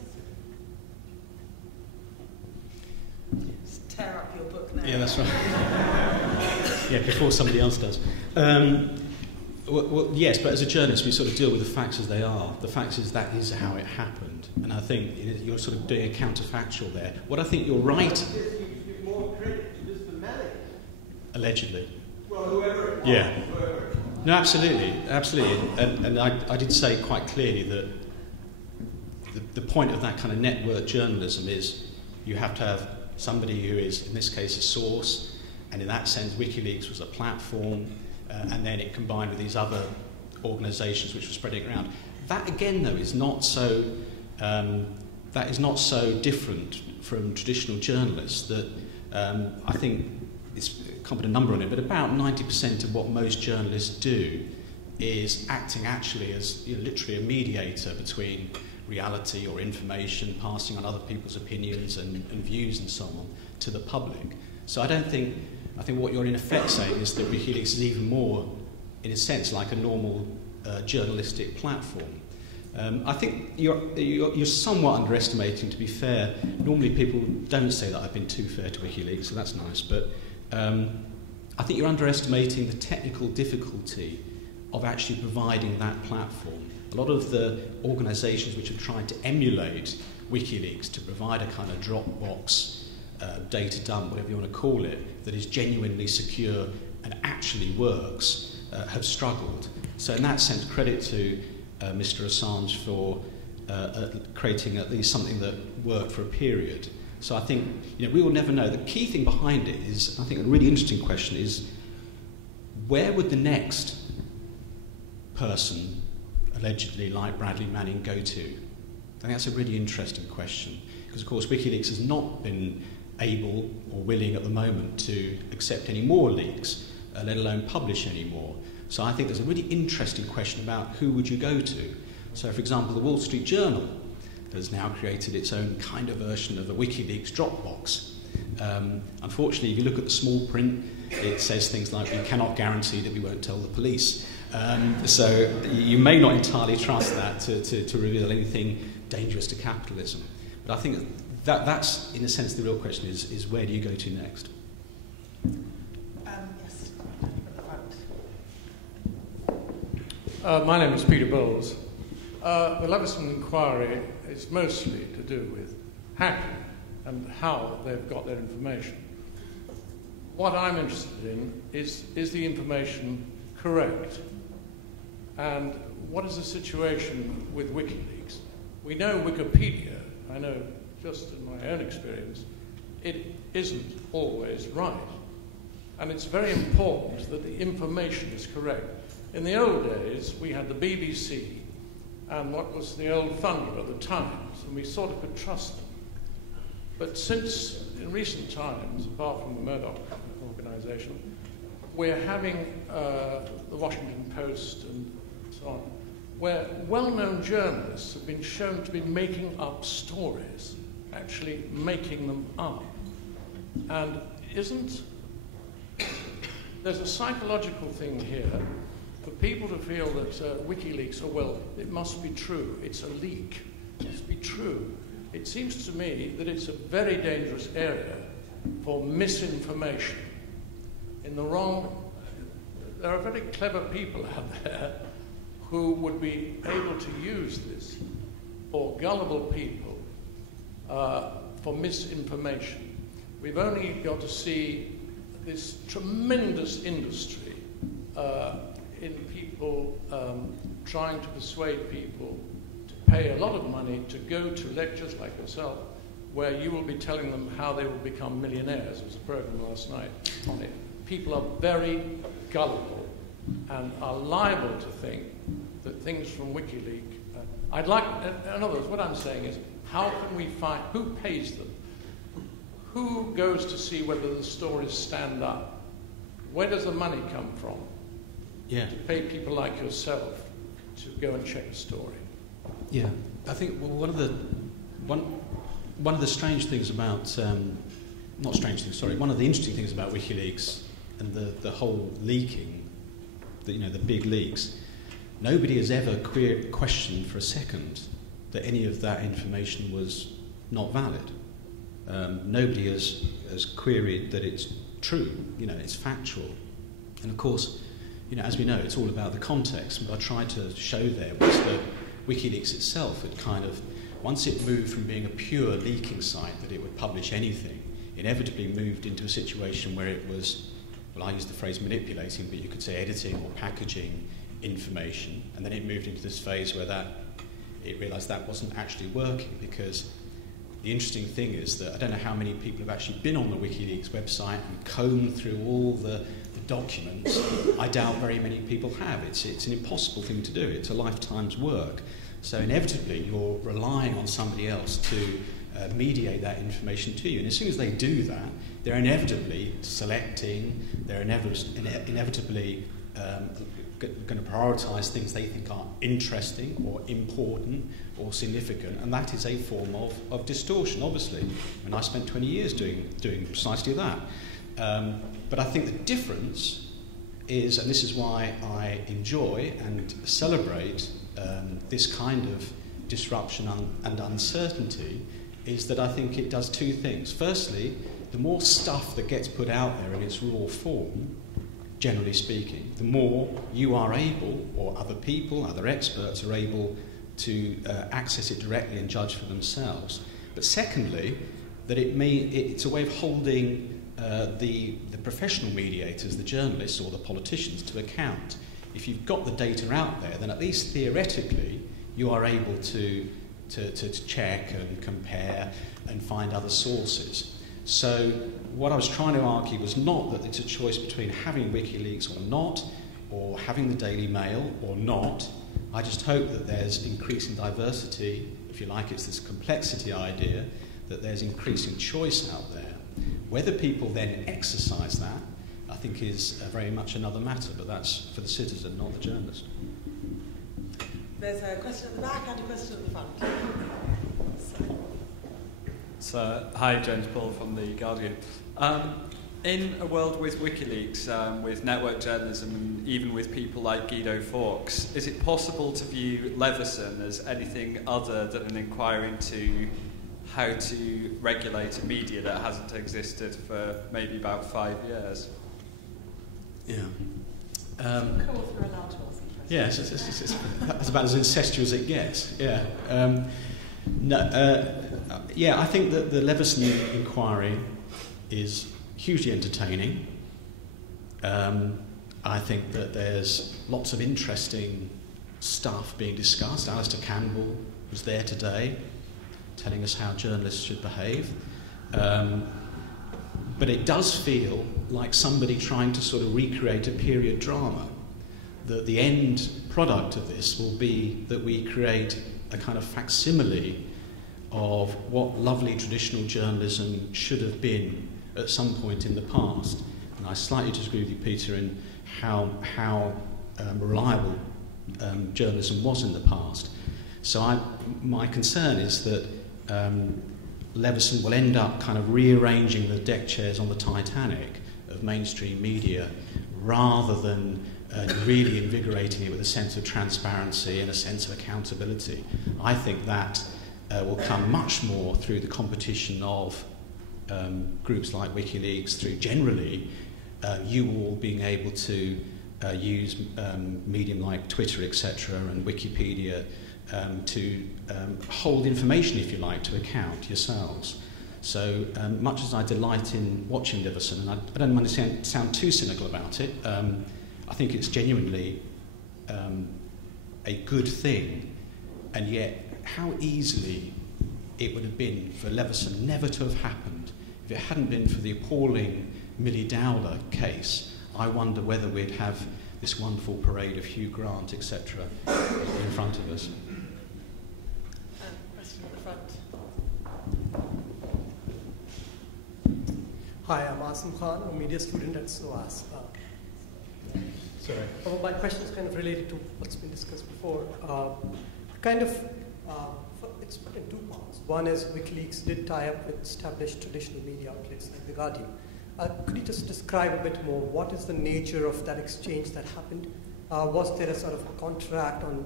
Just tear up your book now. Yeah, that's right. Yeah, before somebody else does. Well, yes, but as a journalist, we sort of deal with the facts as they are. The facts is that is how it happened. And I think you're sort of doing a counterfactual there. What I think you're right... Yes, you give more credit to Mr. Manning. Allegedly. Well, whoever it was. Yeah. Whoever it was. No, absolutely, absolutely. And I did say quite clearly that the point of that kind of network journalism is you have to have somebody who is, in this case, a source, and in that sense, WikiLeaks was a platform, and then it combined with these other organisations which were spreading around. That again, though, is not so. That is not so different from traditional journalists. That I think it's can't put a number on it, but about 90% of what most journalists do is acting actually as literally a mediator between reality or information, passing on other people's opinions and views and so on to the public. So I think what you're in effect saying is that WikiLeaks is even more, in a sense, like a normal journalistic platform. I think you're somewhat underestimating, to be fair. Normally people don't say that I've been too fair to WikiLeaks, so that's nice, but I think you're underestimating the technical difficulty of actually providing that platform. A lot of the organisations which have tried to emulate WikiLeaks to provide a kind of Dropbox data dump, whatever you want to call it, that is genuinely secure and actually works, have struggled. So in that sense, credit to Mr. Assange for creating at least something that worked for a period. So I think we will never know. The key thing behind it is, I think a really interesting question is, where would the next person, allegedly like Bradley Manning, go to? I think that's a really interesting question, because of course WikiLeaks has not been able or willing at the moment to accept any more leaks, let alone publish any more. So I think there's a really interesting question about who would you go to. So for example, the Wall Street Journal has now created its own kind of version of a WikiLeaks Dropbox. Unfortunately, if you look at the small print, it says things like, we cannot guarantee that we won't tell the police. So you may not entirely trust that to reveal anything dangerous to capitalism. But I think that's, in a sense, the real question is where do you go to next? Yes. My name is Peter Bowles. The Leveson inquiry is mostly to do with hacking and how they've got their information. What I'm interested in is the information correct? And what is the situation with Wikileaks? We know Wikipedia, I know just in my own experience, it isn't always right. And it's very important that the information is correct. In the old days, we had the BBC and what was the old thunder of the Times, and we sort of could trust them. But since, in recent times, apart from the Murdoch organisation, we're having the Washington Post and so on, where well-known journalists have been shown to be making up stories, actually making them up. And there's a psychological thing here for people to feel that WikiLeaks, it must be true, it's a leak, it must be true. It seems to me that it's a very dangerous area for misinformation. There are very clever people out there who would be able to use this, or gullible people, for misinformation. We've only got to see this tremendous industry in people trying to persuade people to pay a lot of money to go to lectures like yourself, where you will be telling them how they will become millionaires. There was a program last night on it. People are very gullible and are liable to think that things from WikiLeaks... in other words, what I'm saying is, how can we find... Who pays them? Who goes to see whether the stories stand up? Where does the money come from? Yeah. To pay people like yourself to go and check the story. Yeah, I think one of the strange things about... one of the interesting things about WikiLeaks and the whole leaking, the big leaks, nobody has ever questioned for a second that any of that information was not valid. Nobody has queried that it's true, it's factual. And of course, as we know, it's all about the context. What I tried to show there was that WikiLeaks itself had once it moved from being a pure leaking site that it would publish anything, inevitably moved into a situation where it was, I use the phrase manipulating, but you could say editing or packaging information, and then it moved into this phase where it realised that wasn't actually working, because the interesting thing is that I don't know how many people have actually been on the WikiLeaks website and combed through all the documents. I doubt very many people have. It's an impossible thing to do. It's a lifetime's work. So inevitably you're relying on somebody else to mediate that information to you. And as soon as they do that, they're inevitably selecting, they're inevitably going to prioritise things they think are interesting or important or significant, and that is a form of distortion, obviously. And I spent 20 years doing precisely that. But I think the difference is, and this is why I enjoy and celebrate this kind of disruption and uncertainty, is that I think it does two things. Firstly, the more stuff that gets put out there in its raw form, generally speaking, the more you are able, or other people, other experts are able to access it directly and judge for themselves. But secondly, that it's a way of holding the professional mediators, the journalists or the politicians, to account. If you've got the data out there, then at least theoretically you are able to check and compare and find other sources. So what I was trying to argue was not that it's a choice between having WikiLeaks or not, or having the Daily Mail or not. I just hope that there's increasing diversity, if you like, it's this complexity idea, that there's increasing choice out there. Whether people then exercise that, I think, is very much another matter, but that's for the citizen, not the journalist. There's a question at the back and a question at the front. So, hi, James Paul from The Guardian. In a world with WikiLeaks, with network journalism, and even with people like Guido Fawkes, is it possible to view Leveson as anything other than an inquiry into how to regulate a media that hasn't existed for maybe about 5 years. Yeah. Co-author allowed to ask questions. Yes, it's about as incestuous as it gets. Yeah. I think that the Leveson inquiry is hugely entertaining. I think that there's lots of interesting stuff being discussed. Alistair Campbell was there today, telling us how journalists should behave. But it does feel like somebody trying to sort of recreate a period drama. That the end product of this will be that we create a kind of facsimile of what lovely traditional journalism should have been at some point in the past. And I slightly disagree with you, Peter, in how reliable journalism was in the past. So my concern is that Leveson will end up kind of rearranging the deck chairs on the Titanic of mainstream media rather than really invigorating it with a sense of transparency and a sense of accountability. I think that will come much more through the competition of groups like WikiLeaks, through generally you all being able to use medium like Twitter, etc., and Wikipedia to hold information, if you like, to account yourselves. So much as I delight in watching Leveson, and I don't want to sound too cynical about it, I think it's genuinely a good thing, and yet how easily it would have been for Leveson never to have happened if it hadn't been for the appalling Millie Dowler case. I wonder whether we'd have this wonderful parade of Hugh Grant, etc., in front of us. Question at the front. Hi, I'm Asim Khan, I'm a media student at SOAS. Sorry. My question is kind of related to what's been discussed before. It's in two parts. One is WikiLeaks did tie up with established traditional media outlets like The Guardian. Could you just describe a bit more what is the nature of that exchange that happened? Was there a sort of a contract on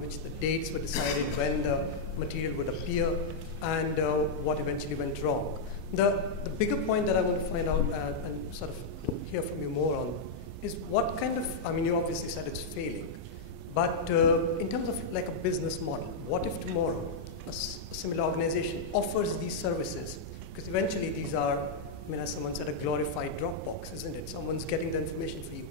which the dates were decided when the material would appear, and what eventually went wrong? The bigger point that I want to find out and sort of hear from you more on is what kind of, I mean, you obviously said it's failing, but in terms of like a business model, what if tomorrow a similar organization offers these services? Because eventually these are, I mean, as someone said, a glorified Dropbox, isn't it? Someone's getting the information for you.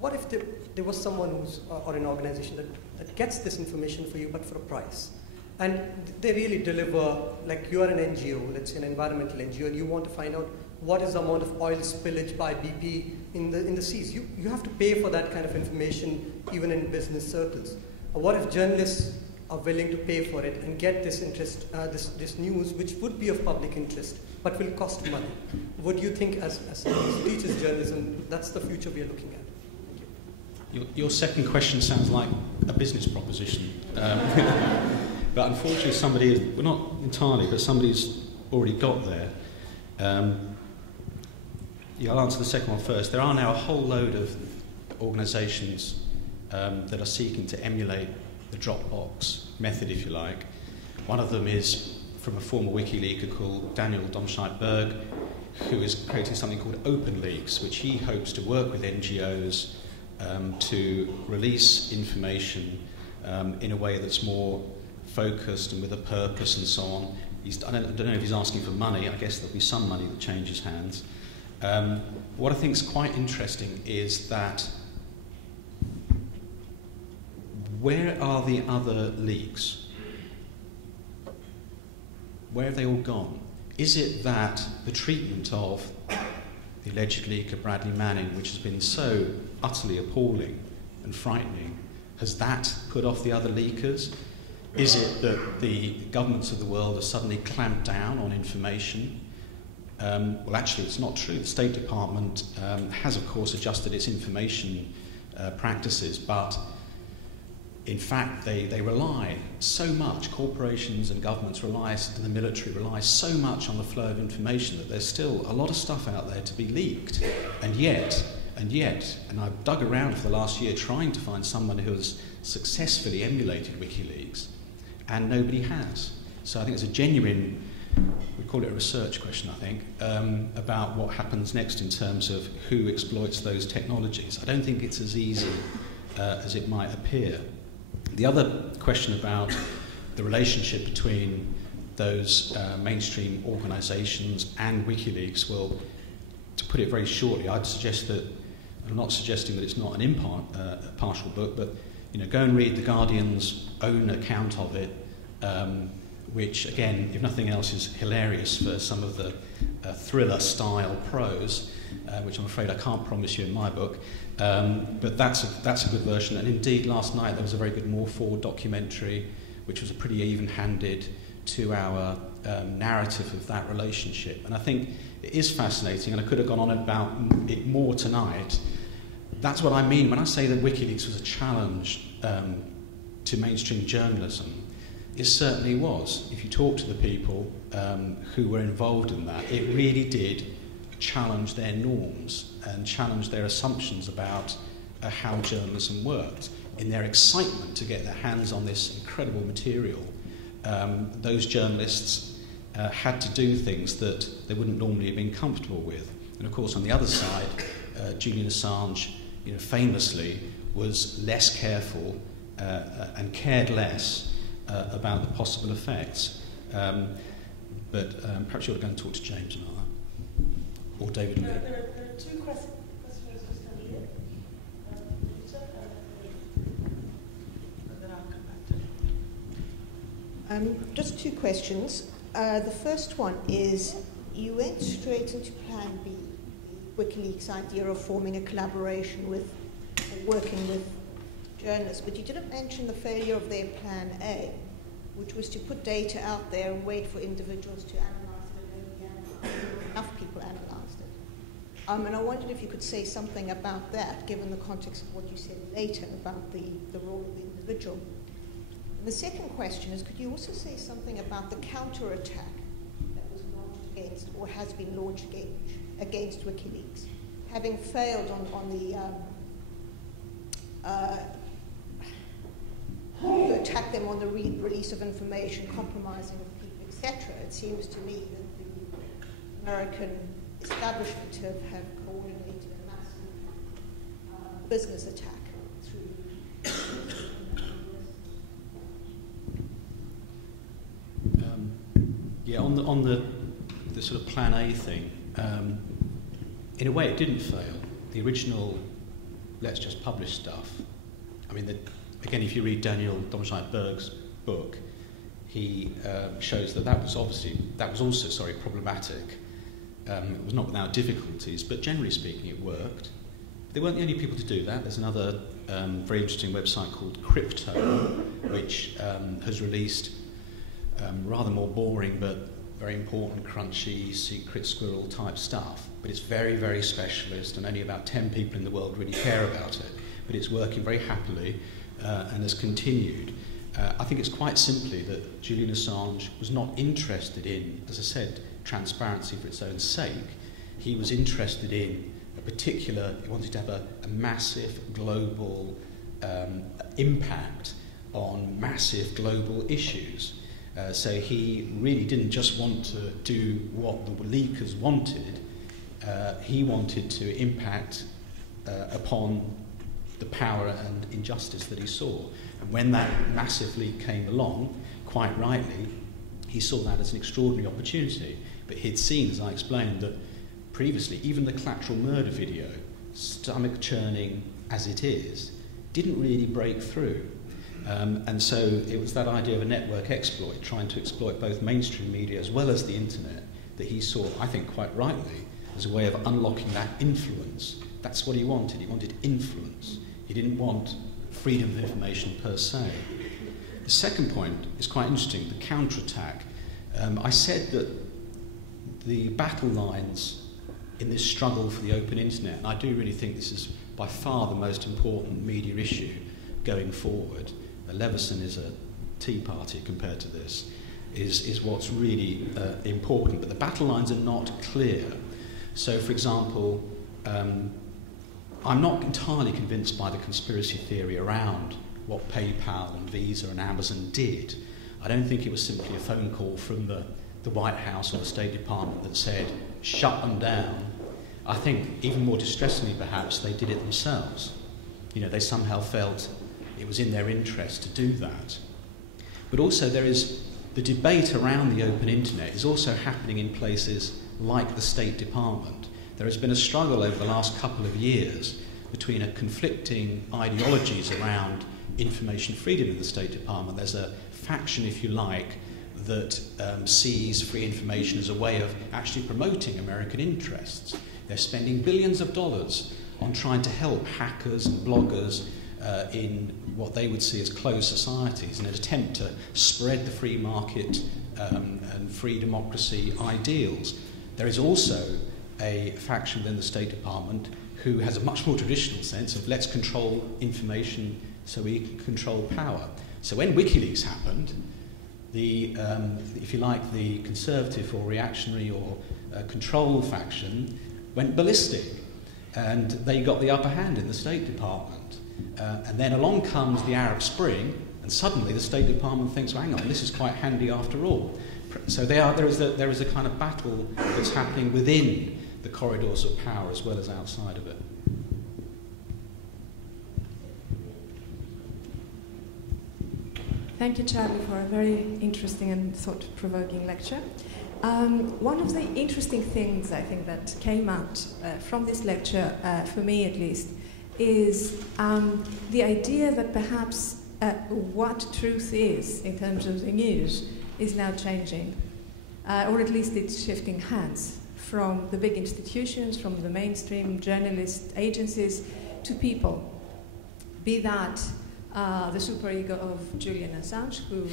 What if there was someone who's, or an organization that gets this information for you but for a price? And they really deliver, like you are an NGO, let's say an environmental NGO, and you want to find out what is the amount of oil spillage by BP in the seas. You have to pay for that kind of information even in business circles. What if journalists are willing to pay for it and get this interest, this news, which would be of public interest, but will cost money? Would you think, as someone who teaches journalism, that's the future we are looking at? Thank you. Your second question sounds like a business proposition. But unfortunately well, not entirely, but somebody's already got there. I'll answer the second one first. There are now a whole load of organisations that are seeking to emulate the Dropbox method, if you like. One of them is from a former WikiLeaker called Daniel Domscheit-Berg, who is creating something called OpenLeaks, which he hopes to work with NGOs to release information in a way that's more focused and with a purpose and so on. I don't know if he's asking for money. I guess there'll be some money that changes hands. What I think is quite interesting is that where are the other leaks? Where have they all gone? Is it that the treatment of the alleged leaker Bradley Manning, which has been so utterly appalling and frightening, has that put off the other leakers? Is it that the governments of the world have suddenly clamped down on information? Well, actually, it's not true. The State Department has, of course, adjusted its information practices, but in fact, they rely so much, corporations and governments rely, and the military rely so much on the flow of information that there's still a lot of stuff out there to be leaked. And yet, and I've dug around for the last year trying to find someone who has successfully emulated WikiLeaks, and nobody has. So I think there's a genuine we call it a research question, I think, about what happens next in terms of who exploits those technologies. I don't think it's as easy as it might appear. The other question about the relationship between those mainstream organisations and WikiLeaks, well, to put it very shortly, I'd suggest that, I'm not suggesting that it's not an impartial book, but go and read The Guardian's own account of it, which, again, if nothing else, is hilarious for some of the thriller-style prose, which I'm afraid I can't promise you in my book. But that's a good version. And indeed, last night there was a very good More Forward documentary, which was a pretty even-handed 2-hour narrative of that relationship. And I think it is fascinating, and I could have gone on about it more tonight. That's what I mean when I say that WikiLeaks was a challenge to mainstream journalism. It certainly was. If you talk to the people who were involved in that, it really did challenge their norms and challenge their assumptions about how journalism worked. In their excitement to get their hands on this incredible material, those journalists had to do things that they wouldn't normally have been comfortable with. And of course, on the other side, Julian Assange, famously, was less careful and cared less about the possible effects. But perhaps you ought to go and talk to James about that, or David. There are two questions just coming in. And then I'll come back to it. Just two questions. The first one is, you went straight into Plan B, the WikiLeaks idea of forming a collaboration with, or working with journalists, but you didn't mention the failure of their Plan A, which was to put data out there and wait for individuals to analyse it, and enough people analysed it. And I wondered if you could say something about that, given the context of what you said later about the role of the individual. The second question is, could you also say something about the counterattack that was launched against, or has been launched against WikiLeaks, having failed on the you attack them on the release of information, compromising of people, etc. It seems to me that the American establishment have coordinated a massive business attack through. On the sort of Plan A thing, in a way it didn't fail. The original let's just publish stuff. I mean, again, if you read Daniel Domscheit-Berg's book, he shows that was also problematic. It was not without difficulties, but generally speaking, it worked. They weren't the only people to do that. There's another very interesting website called Crypto, which has released rather more boring but very important, crunchy, secret squirrel type stuff. But it's very, very specialist, and only about 10 people in the world really care about it. But it's working very happily and has continued. I think it's quite simply that Julian Assange was not interested in, as I said, transparency for its own sake. He was interested in he wanted to have a massive global impact on massive global issues. So he really didn't just want to do what the leakers wanted. He wanted to impact upon the power and injustice that he saw. And when that massive leak came along, quite rightly, he saw that as an extraordinary opportunity. But he'd seen, as I explained, that previously, even the collateral murder video, stomach-churning as it is, didn't really break through. And so it was that idea of a network exploit, trying to exploit both mainstream media as well as the internet, that he saw, I think quite rightly, as a way of unlocking that influence. That's what he wanted. He wanted influence. He didn't want freedom of information per se. The second point is quite interesting, the counterattack. I said that the battle lines in this struggle for the open internet, and I do really think this is by far the most important media issue going forward. Leveson is a tea party compared to this, is what's really important. But the battle lines are not clear. So, for example, I'm not entirely convinced by the conspiracy theory around what PayPal and Visa and Amazon did. I don't think it was simply a phone call from the the White House or the State Department that said, shut them down. I think, even more distressingly perhaps, they did it themselves. You know, they somehow felt it was in their interest to do that. But also there is the debate around the open internet is also happening in places like the State Department. There has been a struggle over the last couple of years between a conflicting ideologies around information freedom in the State Department. There's a faction, if you like, that sees free information as a way of actually promoting American interests. They're spending billions of dollars on trying to help hackers and bloggers in what they would see as closed societies in an attempt to spread the free market and free democracy ideals. There is also a faction within the State Department who has a much more traditional sense of let's control information so we can control power. So when Wikileaks happened, the, if you like, the conservative or reactionary or control faction went ballistic, and they got the upper hand in the State Department. And then along comes the Arab Spring, and suddenly the State Department thinks, well, hang on, this is quite handy after all. So there is a kind of battle that's happening within the corridors of power as well as outside of it. Thank you, Charlie, for a very interesting and thought-provoking lecture. One of the interesting things I think that came out from this lecture, for me at least, is the idea that perhaps what truth is in terms of the news is now changing, or at least it's shifting hands from the big institutions, from the mainstream journalist agencies to people, be that the superego of Julian Assange, who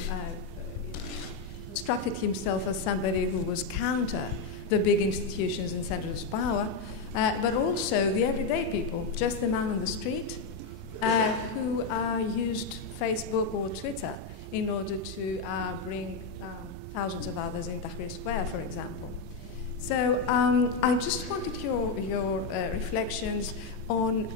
constructed himself as somebody who was counter the big institutions and centers of power, but also the everyday people, just the man on the street, who used Facebook or Twitter in order to bring thousands of others in Tahrir Square, for example. So I just wanted your reflections on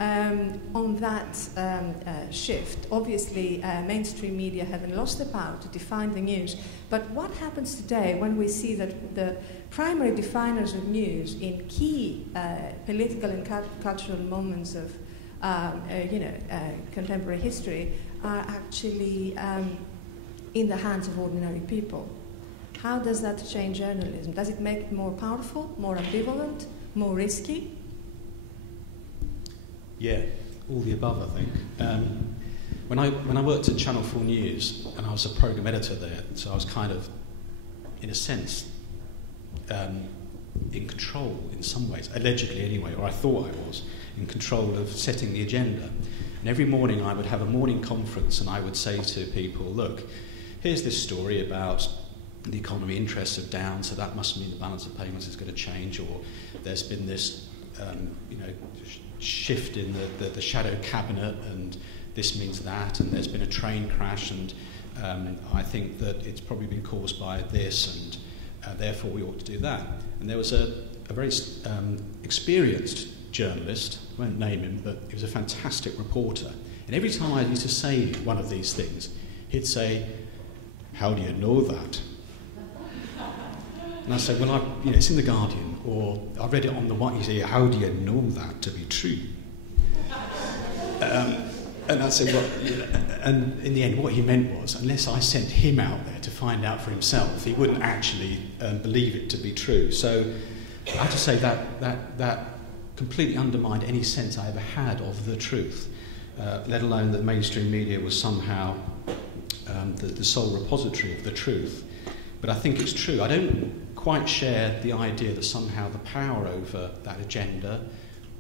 that shift. Obviously, mainstream media haven't lost the power to define the news, but what happens today when we see that the primary definers of news in key political and cultural moments of contemporary history are actually in the hands of ordinary people? How does that change journalism? Does it make it more powerful, more ambivalent, more risky? Yeah, all the above, I think. When I worked at Channel 4 News, and I was a programme editor there, so I was kind of, in a sense, in control in some ways, allegedly anyway, or I thought I was, in control of setting the agenda. And every morning I would have a morning conference and I would say to people, look, here's this story about the economy interests are down, so that must mean the balance of payments is going to change, or there's been this shift in the shadow cabinet, and this means that, and there's been a train crash, and I think that it's probably been caused by this, and therefore we ought to do that. And there was a very experienced journalist, I won't name him, but he was a fantastic reporter, and every time I used to say one of these things, he'd say, "How do you know that?" And I said, well, it's in The Guardian, or I read it on the Wiki. You say, how do you know that to be true? And I said, well, and in the end, what he meant was, unless I sent him out there to find out for himself, he wouldn't actually believe it to be true. So I have to say that completely undermined any sense I ever had of the truth, let alone that mainstream media was somehow the sole repository of the truth. But I think it's true. I don't quite share the idea that somehow the power over that agenda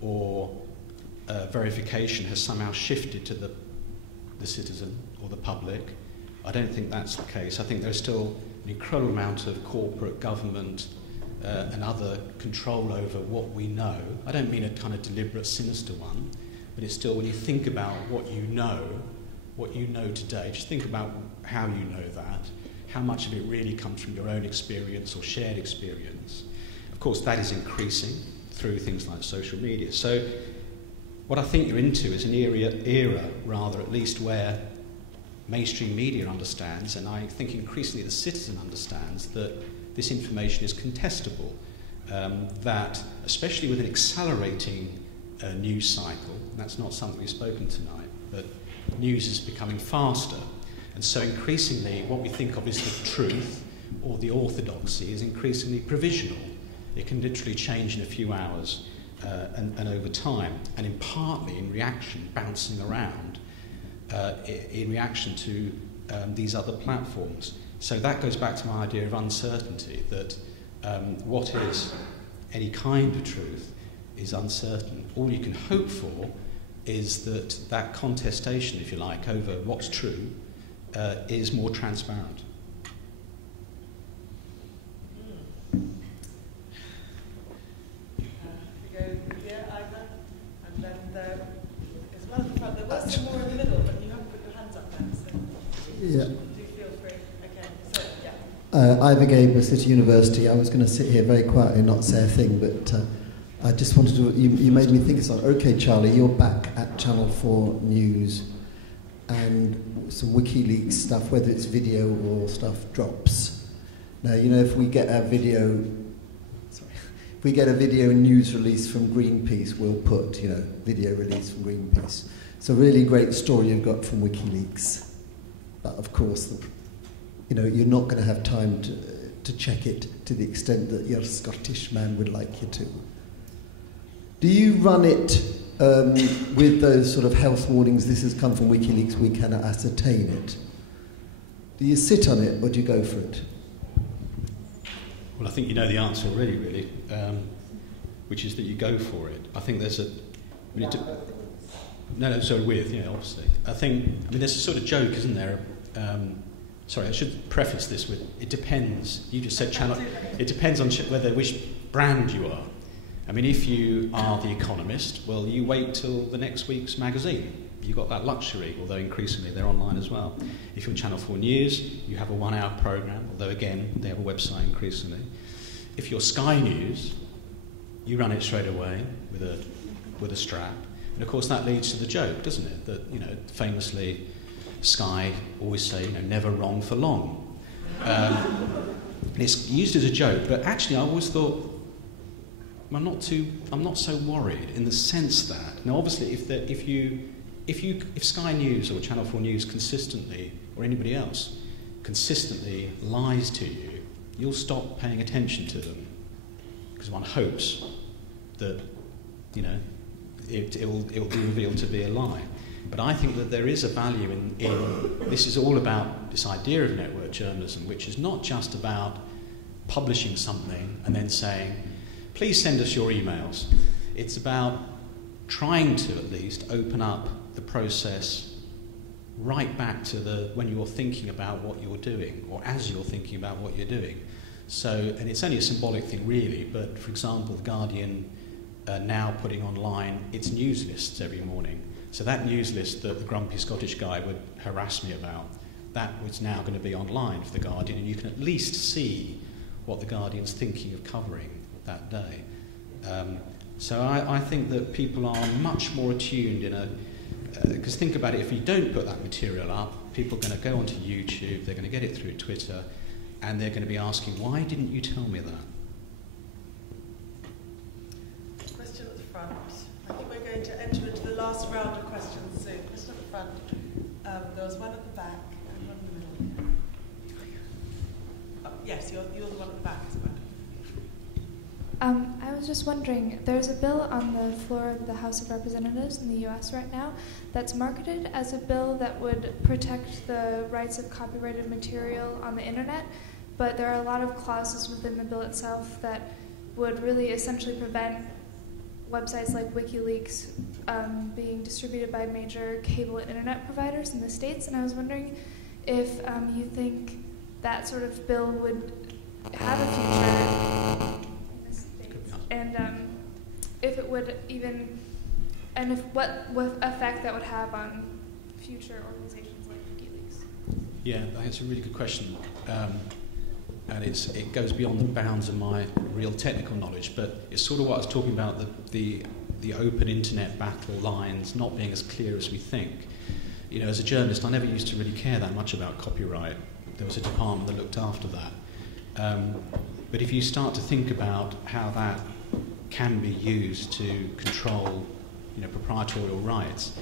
or verification has somehow shifted to the citizen or the public. I don't think that's the case. I think there's still an incredible amount of corporate, government and other control over what we know. I don't mean a kind of deliberate, sinister one, but it's still, when you think about what you know today, just think about how you know that. How much of it really comes from your own experience or shared experience. Of course, that is increasing through things like social media. So what I think you're into is an era, rather, at least, where mainstream media understands, and I think increasingly the citizen understands, that this information is contestable, that especially with an accelerating news cycle, and that's not something we've spoken tonight, but news is becoming faster, and so increasingly what we think of as the truth or the orthodoxy is increasingly provisional. It can literally change in a few hours and over time, and in partly in reaction, bouncing around in reaction to these other platforms. So that goes back to my idea of uncertainty, that what is any kind of truth is uncertain. All you can hope for is that that contestation, if you like, over what's true is more transparent. We go here, Ivor, and then there is one at the front. There was some more in the middle, but you haven't put your hands up there, so yeah. Do feel free. Okay, so yeah. Ivor Gaber, City University. I was going to sit here very quietly and not say a thing, but I just wanted to. You made me think of something. Okay, Charlie, you're back at Channel 4 News, and some WikiLeaks stuff, whether it's video or stuff, drops. Now, you know, if we get a video news release from Greenpeace, we'll put, you know, video release from Greenpeace. It's a really great story you've got from WikiLeaks, but of course, you know, you're not going to have time to check it to the extent that your Scottish man would like you to. Do you run it with those sort of health warnings, this has come from WikiLeaks, we cannot ascertain it? Do you sit on it or do you go for it? Well, I think you know the answer already, really, which is that you go for it. I think there's a... obviously. I mean, there's a sort of joke, isn't there? Sorry, I should preface this with, it depends. You just said channel... It depends on which brand you are. I mean, if you are The Economist, well, you wait till the next week's magazine. You've got that luxury, although increasingly they're online as well. If you're Channel 4 News, you have a 1-hour programme, although again, they have a website increasingly. If you're Sky News, you run it straight away with a strap. And of course that leads to the joke, doesn't it? That, you know, famously, Sky always say, you know, never wrong for long. And it's used as a joke, but actually I always thought, I'm not so worried in the sense that, now obviously if Sky News or Channel 4 News consistently, or anybody else, consistently lies to you, you'll stop paying attention to them, because one hopes that, you know, it will be revealed to be a lie. But I think that there is a value in this is all about this idea of network journalism, which is not just about publishing something and then saying, please send us your emails. It's about trying to at least open up the process right back to when you're thinking about what you're doing, or as you're thinking about what you're doing. So, and it's only a symbolic thing really, but for example, The Guardian now putting online its news lists every morning. So that news list that the grumpy Scottish guy would harass me about, that was now going to be online for The Guardian, and you can at least see what The Guardian's thinking of covering that day. So I think that people are much more attuned because think about it, if you don't put that material up, people are going to go onto YouTube, they're going to get it through Twitter, and they're going to be asking, why didn't you tell me that? Question at the front. I think we're going to enter into the last round of questions soon. Question at the front. There was one at the back and one in the middle. Yes, you're the one at the back as well. I was just wondering, there's a bill on the floor of the House of Representatives in the US right now that's marketed as a bill that would protect the rights of copyrighted material on the internet, but there are a lot of clauses within the bill itself that would really essentially prevent websites like WikiLeaks being distributed by major cable and internet providers in the States, and I was wondering if you think that sort of bill would have a future in the States, and if it would even, and if what effect that would have on future organizations like WikiLeaks. Yeah, that's a really good question, and it goes beyond the bounds of my real technical knowledge, but it's sort of what I was talking about, the open internet battle lines not being as clear as we think. You know, as a journalist, I never used to really care that much about copyright. There was a department that looked after that. But if you start to think about how that can be used to control, proprietorial rights,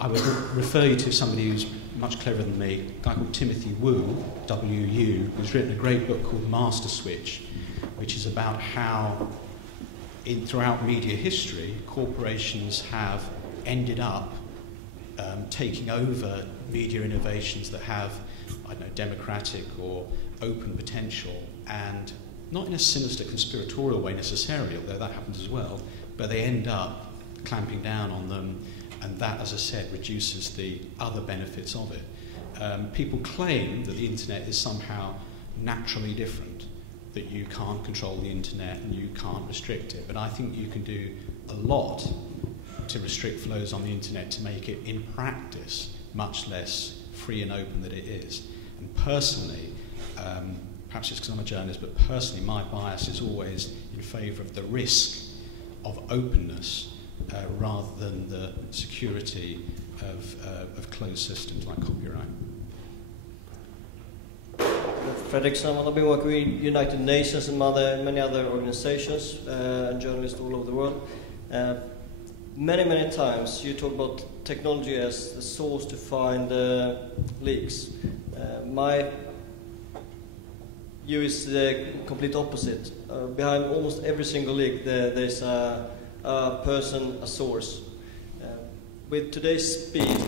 I would refer you to somebody who's much cleverer than me, a guy called Timothy Wu, W-U, who's written a great book called Master Switch, which is about how, throughout media history, corporations have ended up taking over media innovations that have, democratic or open potential, and not in a sinister conspiratorial way necessarily, although that happens as well, but they end up clamping down on them, and that, as I said, reduces the other benefits of it. People claim that the internet is somehow naturally different, that you can't control the internet and you can't restrict it, but I think you can do a lot to restrict flows on the internet to make it, in practice, much less free and open than it is. And personally, perhaps it's because I'm a journalist, but personally my bias is always in favour of the risk of openness rather than the security of closed systems like copyright. Fredriksson, I've been working with United Nations and many other organizations and journalists all over the world. Many times you talk about technology as a source to find leaks. My view is the complete opposite. Behind almost every single leak there's a person, a source. With today's speed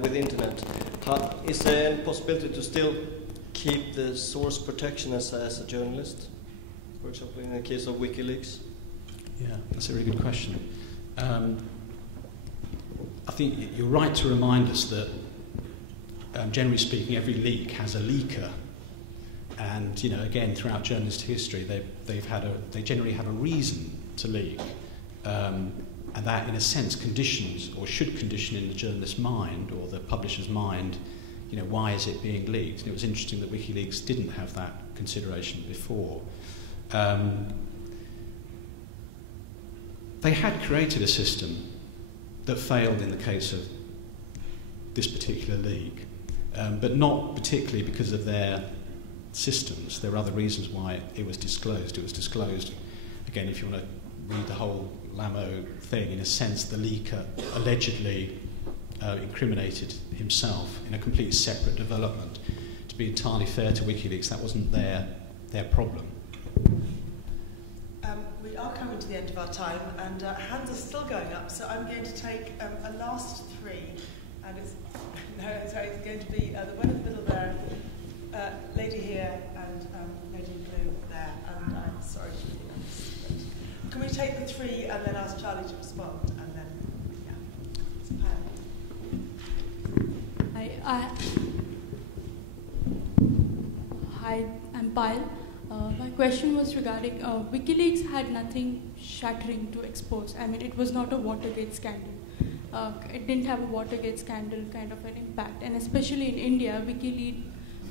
with the internet, is there any possibility to still keep the source protection as a journalist? For example, in the case of WikiLeaks? Yeah, that's a really good question. I think you're right to remind us that, generally speaking, every leak has a leaker. And, again, throughout journalist history, they generally have a reason to leak. And that, in a sense, conditions, or should condition in the journalist's mind or the publisher's mind, why is it being leaked? And it was interesting that WikiLeaks didn't have that consideration before. They had created a system that failed in the case of this particular leak, but not particularly because of their systems. There were other reasons why it was disclosed. It was disclosed, again, if you want to read the whole Lamo thing, in a sense, the leaker allegedly incriminated himself in a completely separate development. To be entirely fair to WikiLeaks, that wasn't their problem. We are coming to the end of our time, and hands are still going up, so I'm going to take a last three, and it's going to be the one in the middle there, lady here, and lady in blue there, and I'm sorry to do this. Can we take the three and then ask Charlie to respond, and then, it's Pam. Hi, I'm Payal. My question was regarding WikiLeaks had nothing shattering to expose. I mean, it was not a Watergate scandal. It didn't have a Watergate scandal kind of an impact. And especially in India,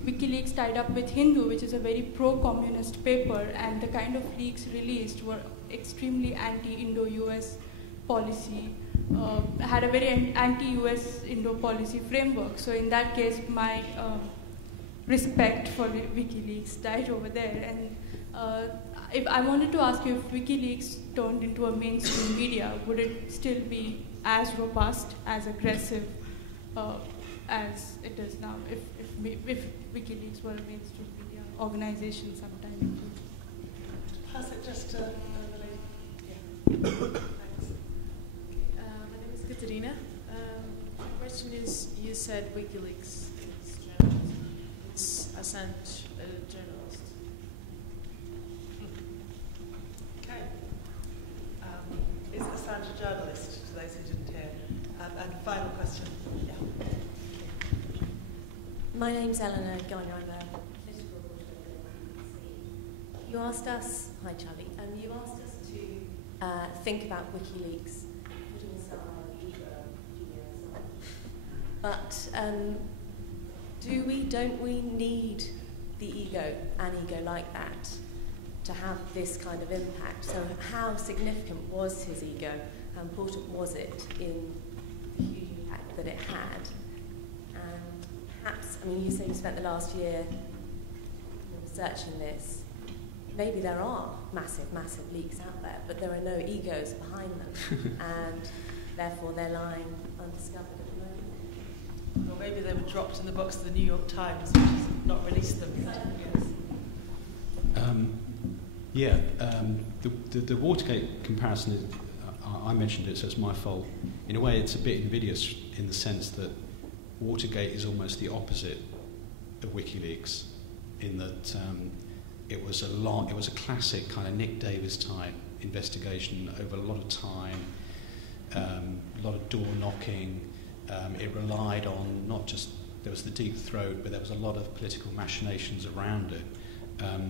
WikiLeaks tied up with Hindu, which is a very pro-communist paper, and the kind of leaks released were extremely anti-Indo-US policy, had a very anti-US Indo policy framework. So in that case, my respect for WikiLeaks died over there. And if I wanted to ask you, if WikiLeaks turned into a mainstream media, would it still be as robust, as aggressive as it is now, if WikiLeaks were a mainstream media organization sometime? Pass it just to the lady. Yeah. Thanks. My name is Katerina. My question is, you said WikiLeaks is journalism. Is Assange a journalist? Okay. Is Assange a journalist, to those who didn't hear? And final question. Yeah. My name's Eleanor Goyner. I'm a political reporter. You asked us, hi Charlie, you asked us to think about WikiLeaks, putting aside Julian Assange. But don't we need the ego, an ego like that, to have this kind of impact? So how significant was his ego? How important was it in the huge impact that it had? And perhaps, I mean, you say you spent the last year researching this. maybe there are massive, massive leaks out there, but there are no egos behind them, and therefore they're lying undiscovered at the moment. Or maybe they were dropped in the box of the New York Times, which has not released them yet. The Watergate comparison, I mentioned it, so it's my fault. In a way, it's a bit invidious in the sense that Watergate is almost the opposite of WikiLeaks, in that it was a classic kind of Nick Davis type investigation over a lot of time, a lot of door knocking. It relied on not just, there was the deep throat, but there was a lot of political machinations around it.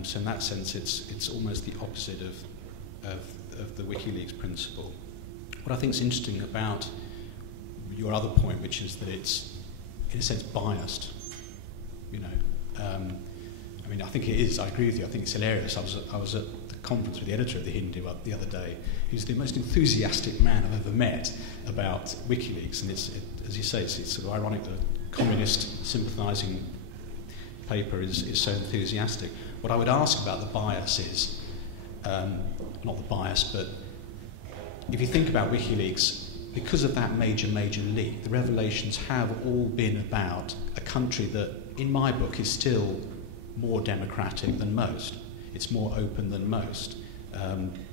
So in that sense, it's almost the opposite of the WikiLeaks principle. What I think is interesting about your other point, which is that it's, in a sense, biased. You know, I mean, I think it is. I agree with you. I think it's hilarious. I was at the conference with the editor of the Hindu the other day. He's the most enthusiastic man I've ever met about WikiLeaks, and as you say, it's sort of ironic that a communist sympathising paper is so enthusiastic. What I would ask about the bias is, not the bias, but if you think about WikiLeaks, because of that major leak, the revelations have all been about a country that, in my book, is still more democratic than most. It's more open than most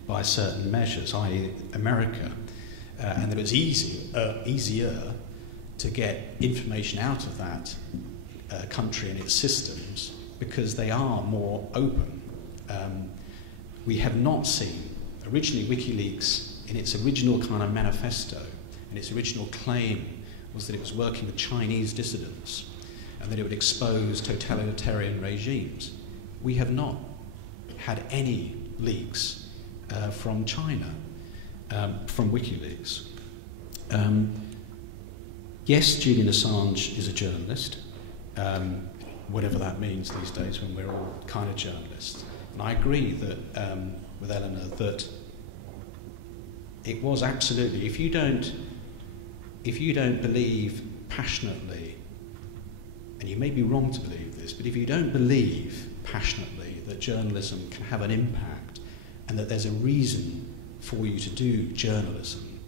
by certain measures, i.e. America, and that it's easier to get information out of that country and its systems because they are more open. We have not seen, originally WikiLeaks, in its original kind of manifesto, and its original claim was that it was working with Chinese dissidents and that it would expose totalitarian regimes. We have not had any leaks from China, from WikiLeaks. Yes, Julian Assange is a journalist, whatever that means these days when we're all kind of journalists. And I agree that with Eleanor that it was absolutely, if you don't believe passionately, and you may be wrong to believe this, but if you don't believe passionately that journalism can have an impact and that there's a reason for you to do journalism,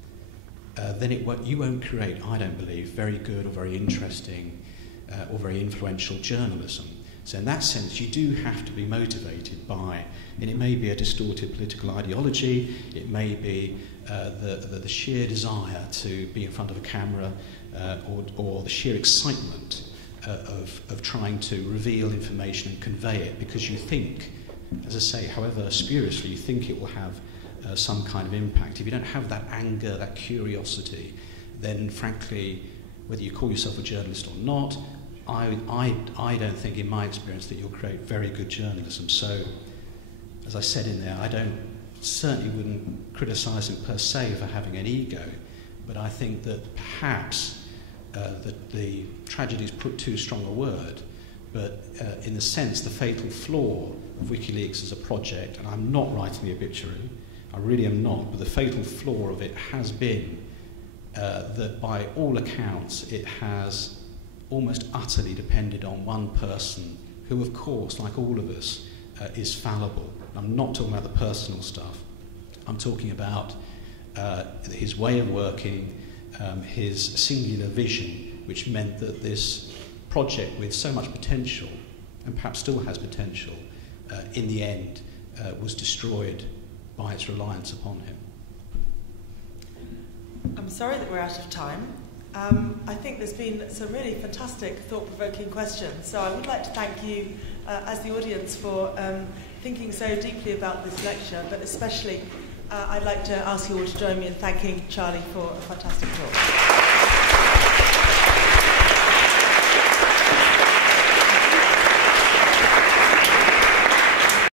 then you won't create, I don't believe, very good or very interesting or very influential journalism. So in that sense, you do have to be motivated by, and it may be a distorted political ideology, it may be the sheer desire to be in front of a camera, or the sheer excitement of trying to reveal information and convey it because you think, as I say, however spuriously, you think it will have some kind of impact. If you don't have that anger, that curiosity, then frankly, whether you call yourself a journalist or not, I don't think, in my experience, that you'll create very good journalism. So, as I said in there, certainly wouldn't criticise him per se for having an ego, but I think that perhaps the tragedy's put too strong a word, but in the sense, the fatal flaw of WikiLeaks as a project, and I'm not writing the obituary, I really am not, but the fatal flaw of it has been that by all accounts it has almost utterly depended on one person who, of course, like all of us, is fallible. I'm not talking about the personal stuff. I'm talking about his way of working, his singular vision, which meant that this project with so much potential, and perhaps still has potential, in the end was destroyed by its reliance upon him. I'm sorry that we're out of time. I think there's been some really fantastic, thought-provoking questions, so I would like to thank you as the audience for thinking so deeply about this lecture, but especially I'd like to ask you all to join me in thanking Charlie for a fantastic talk.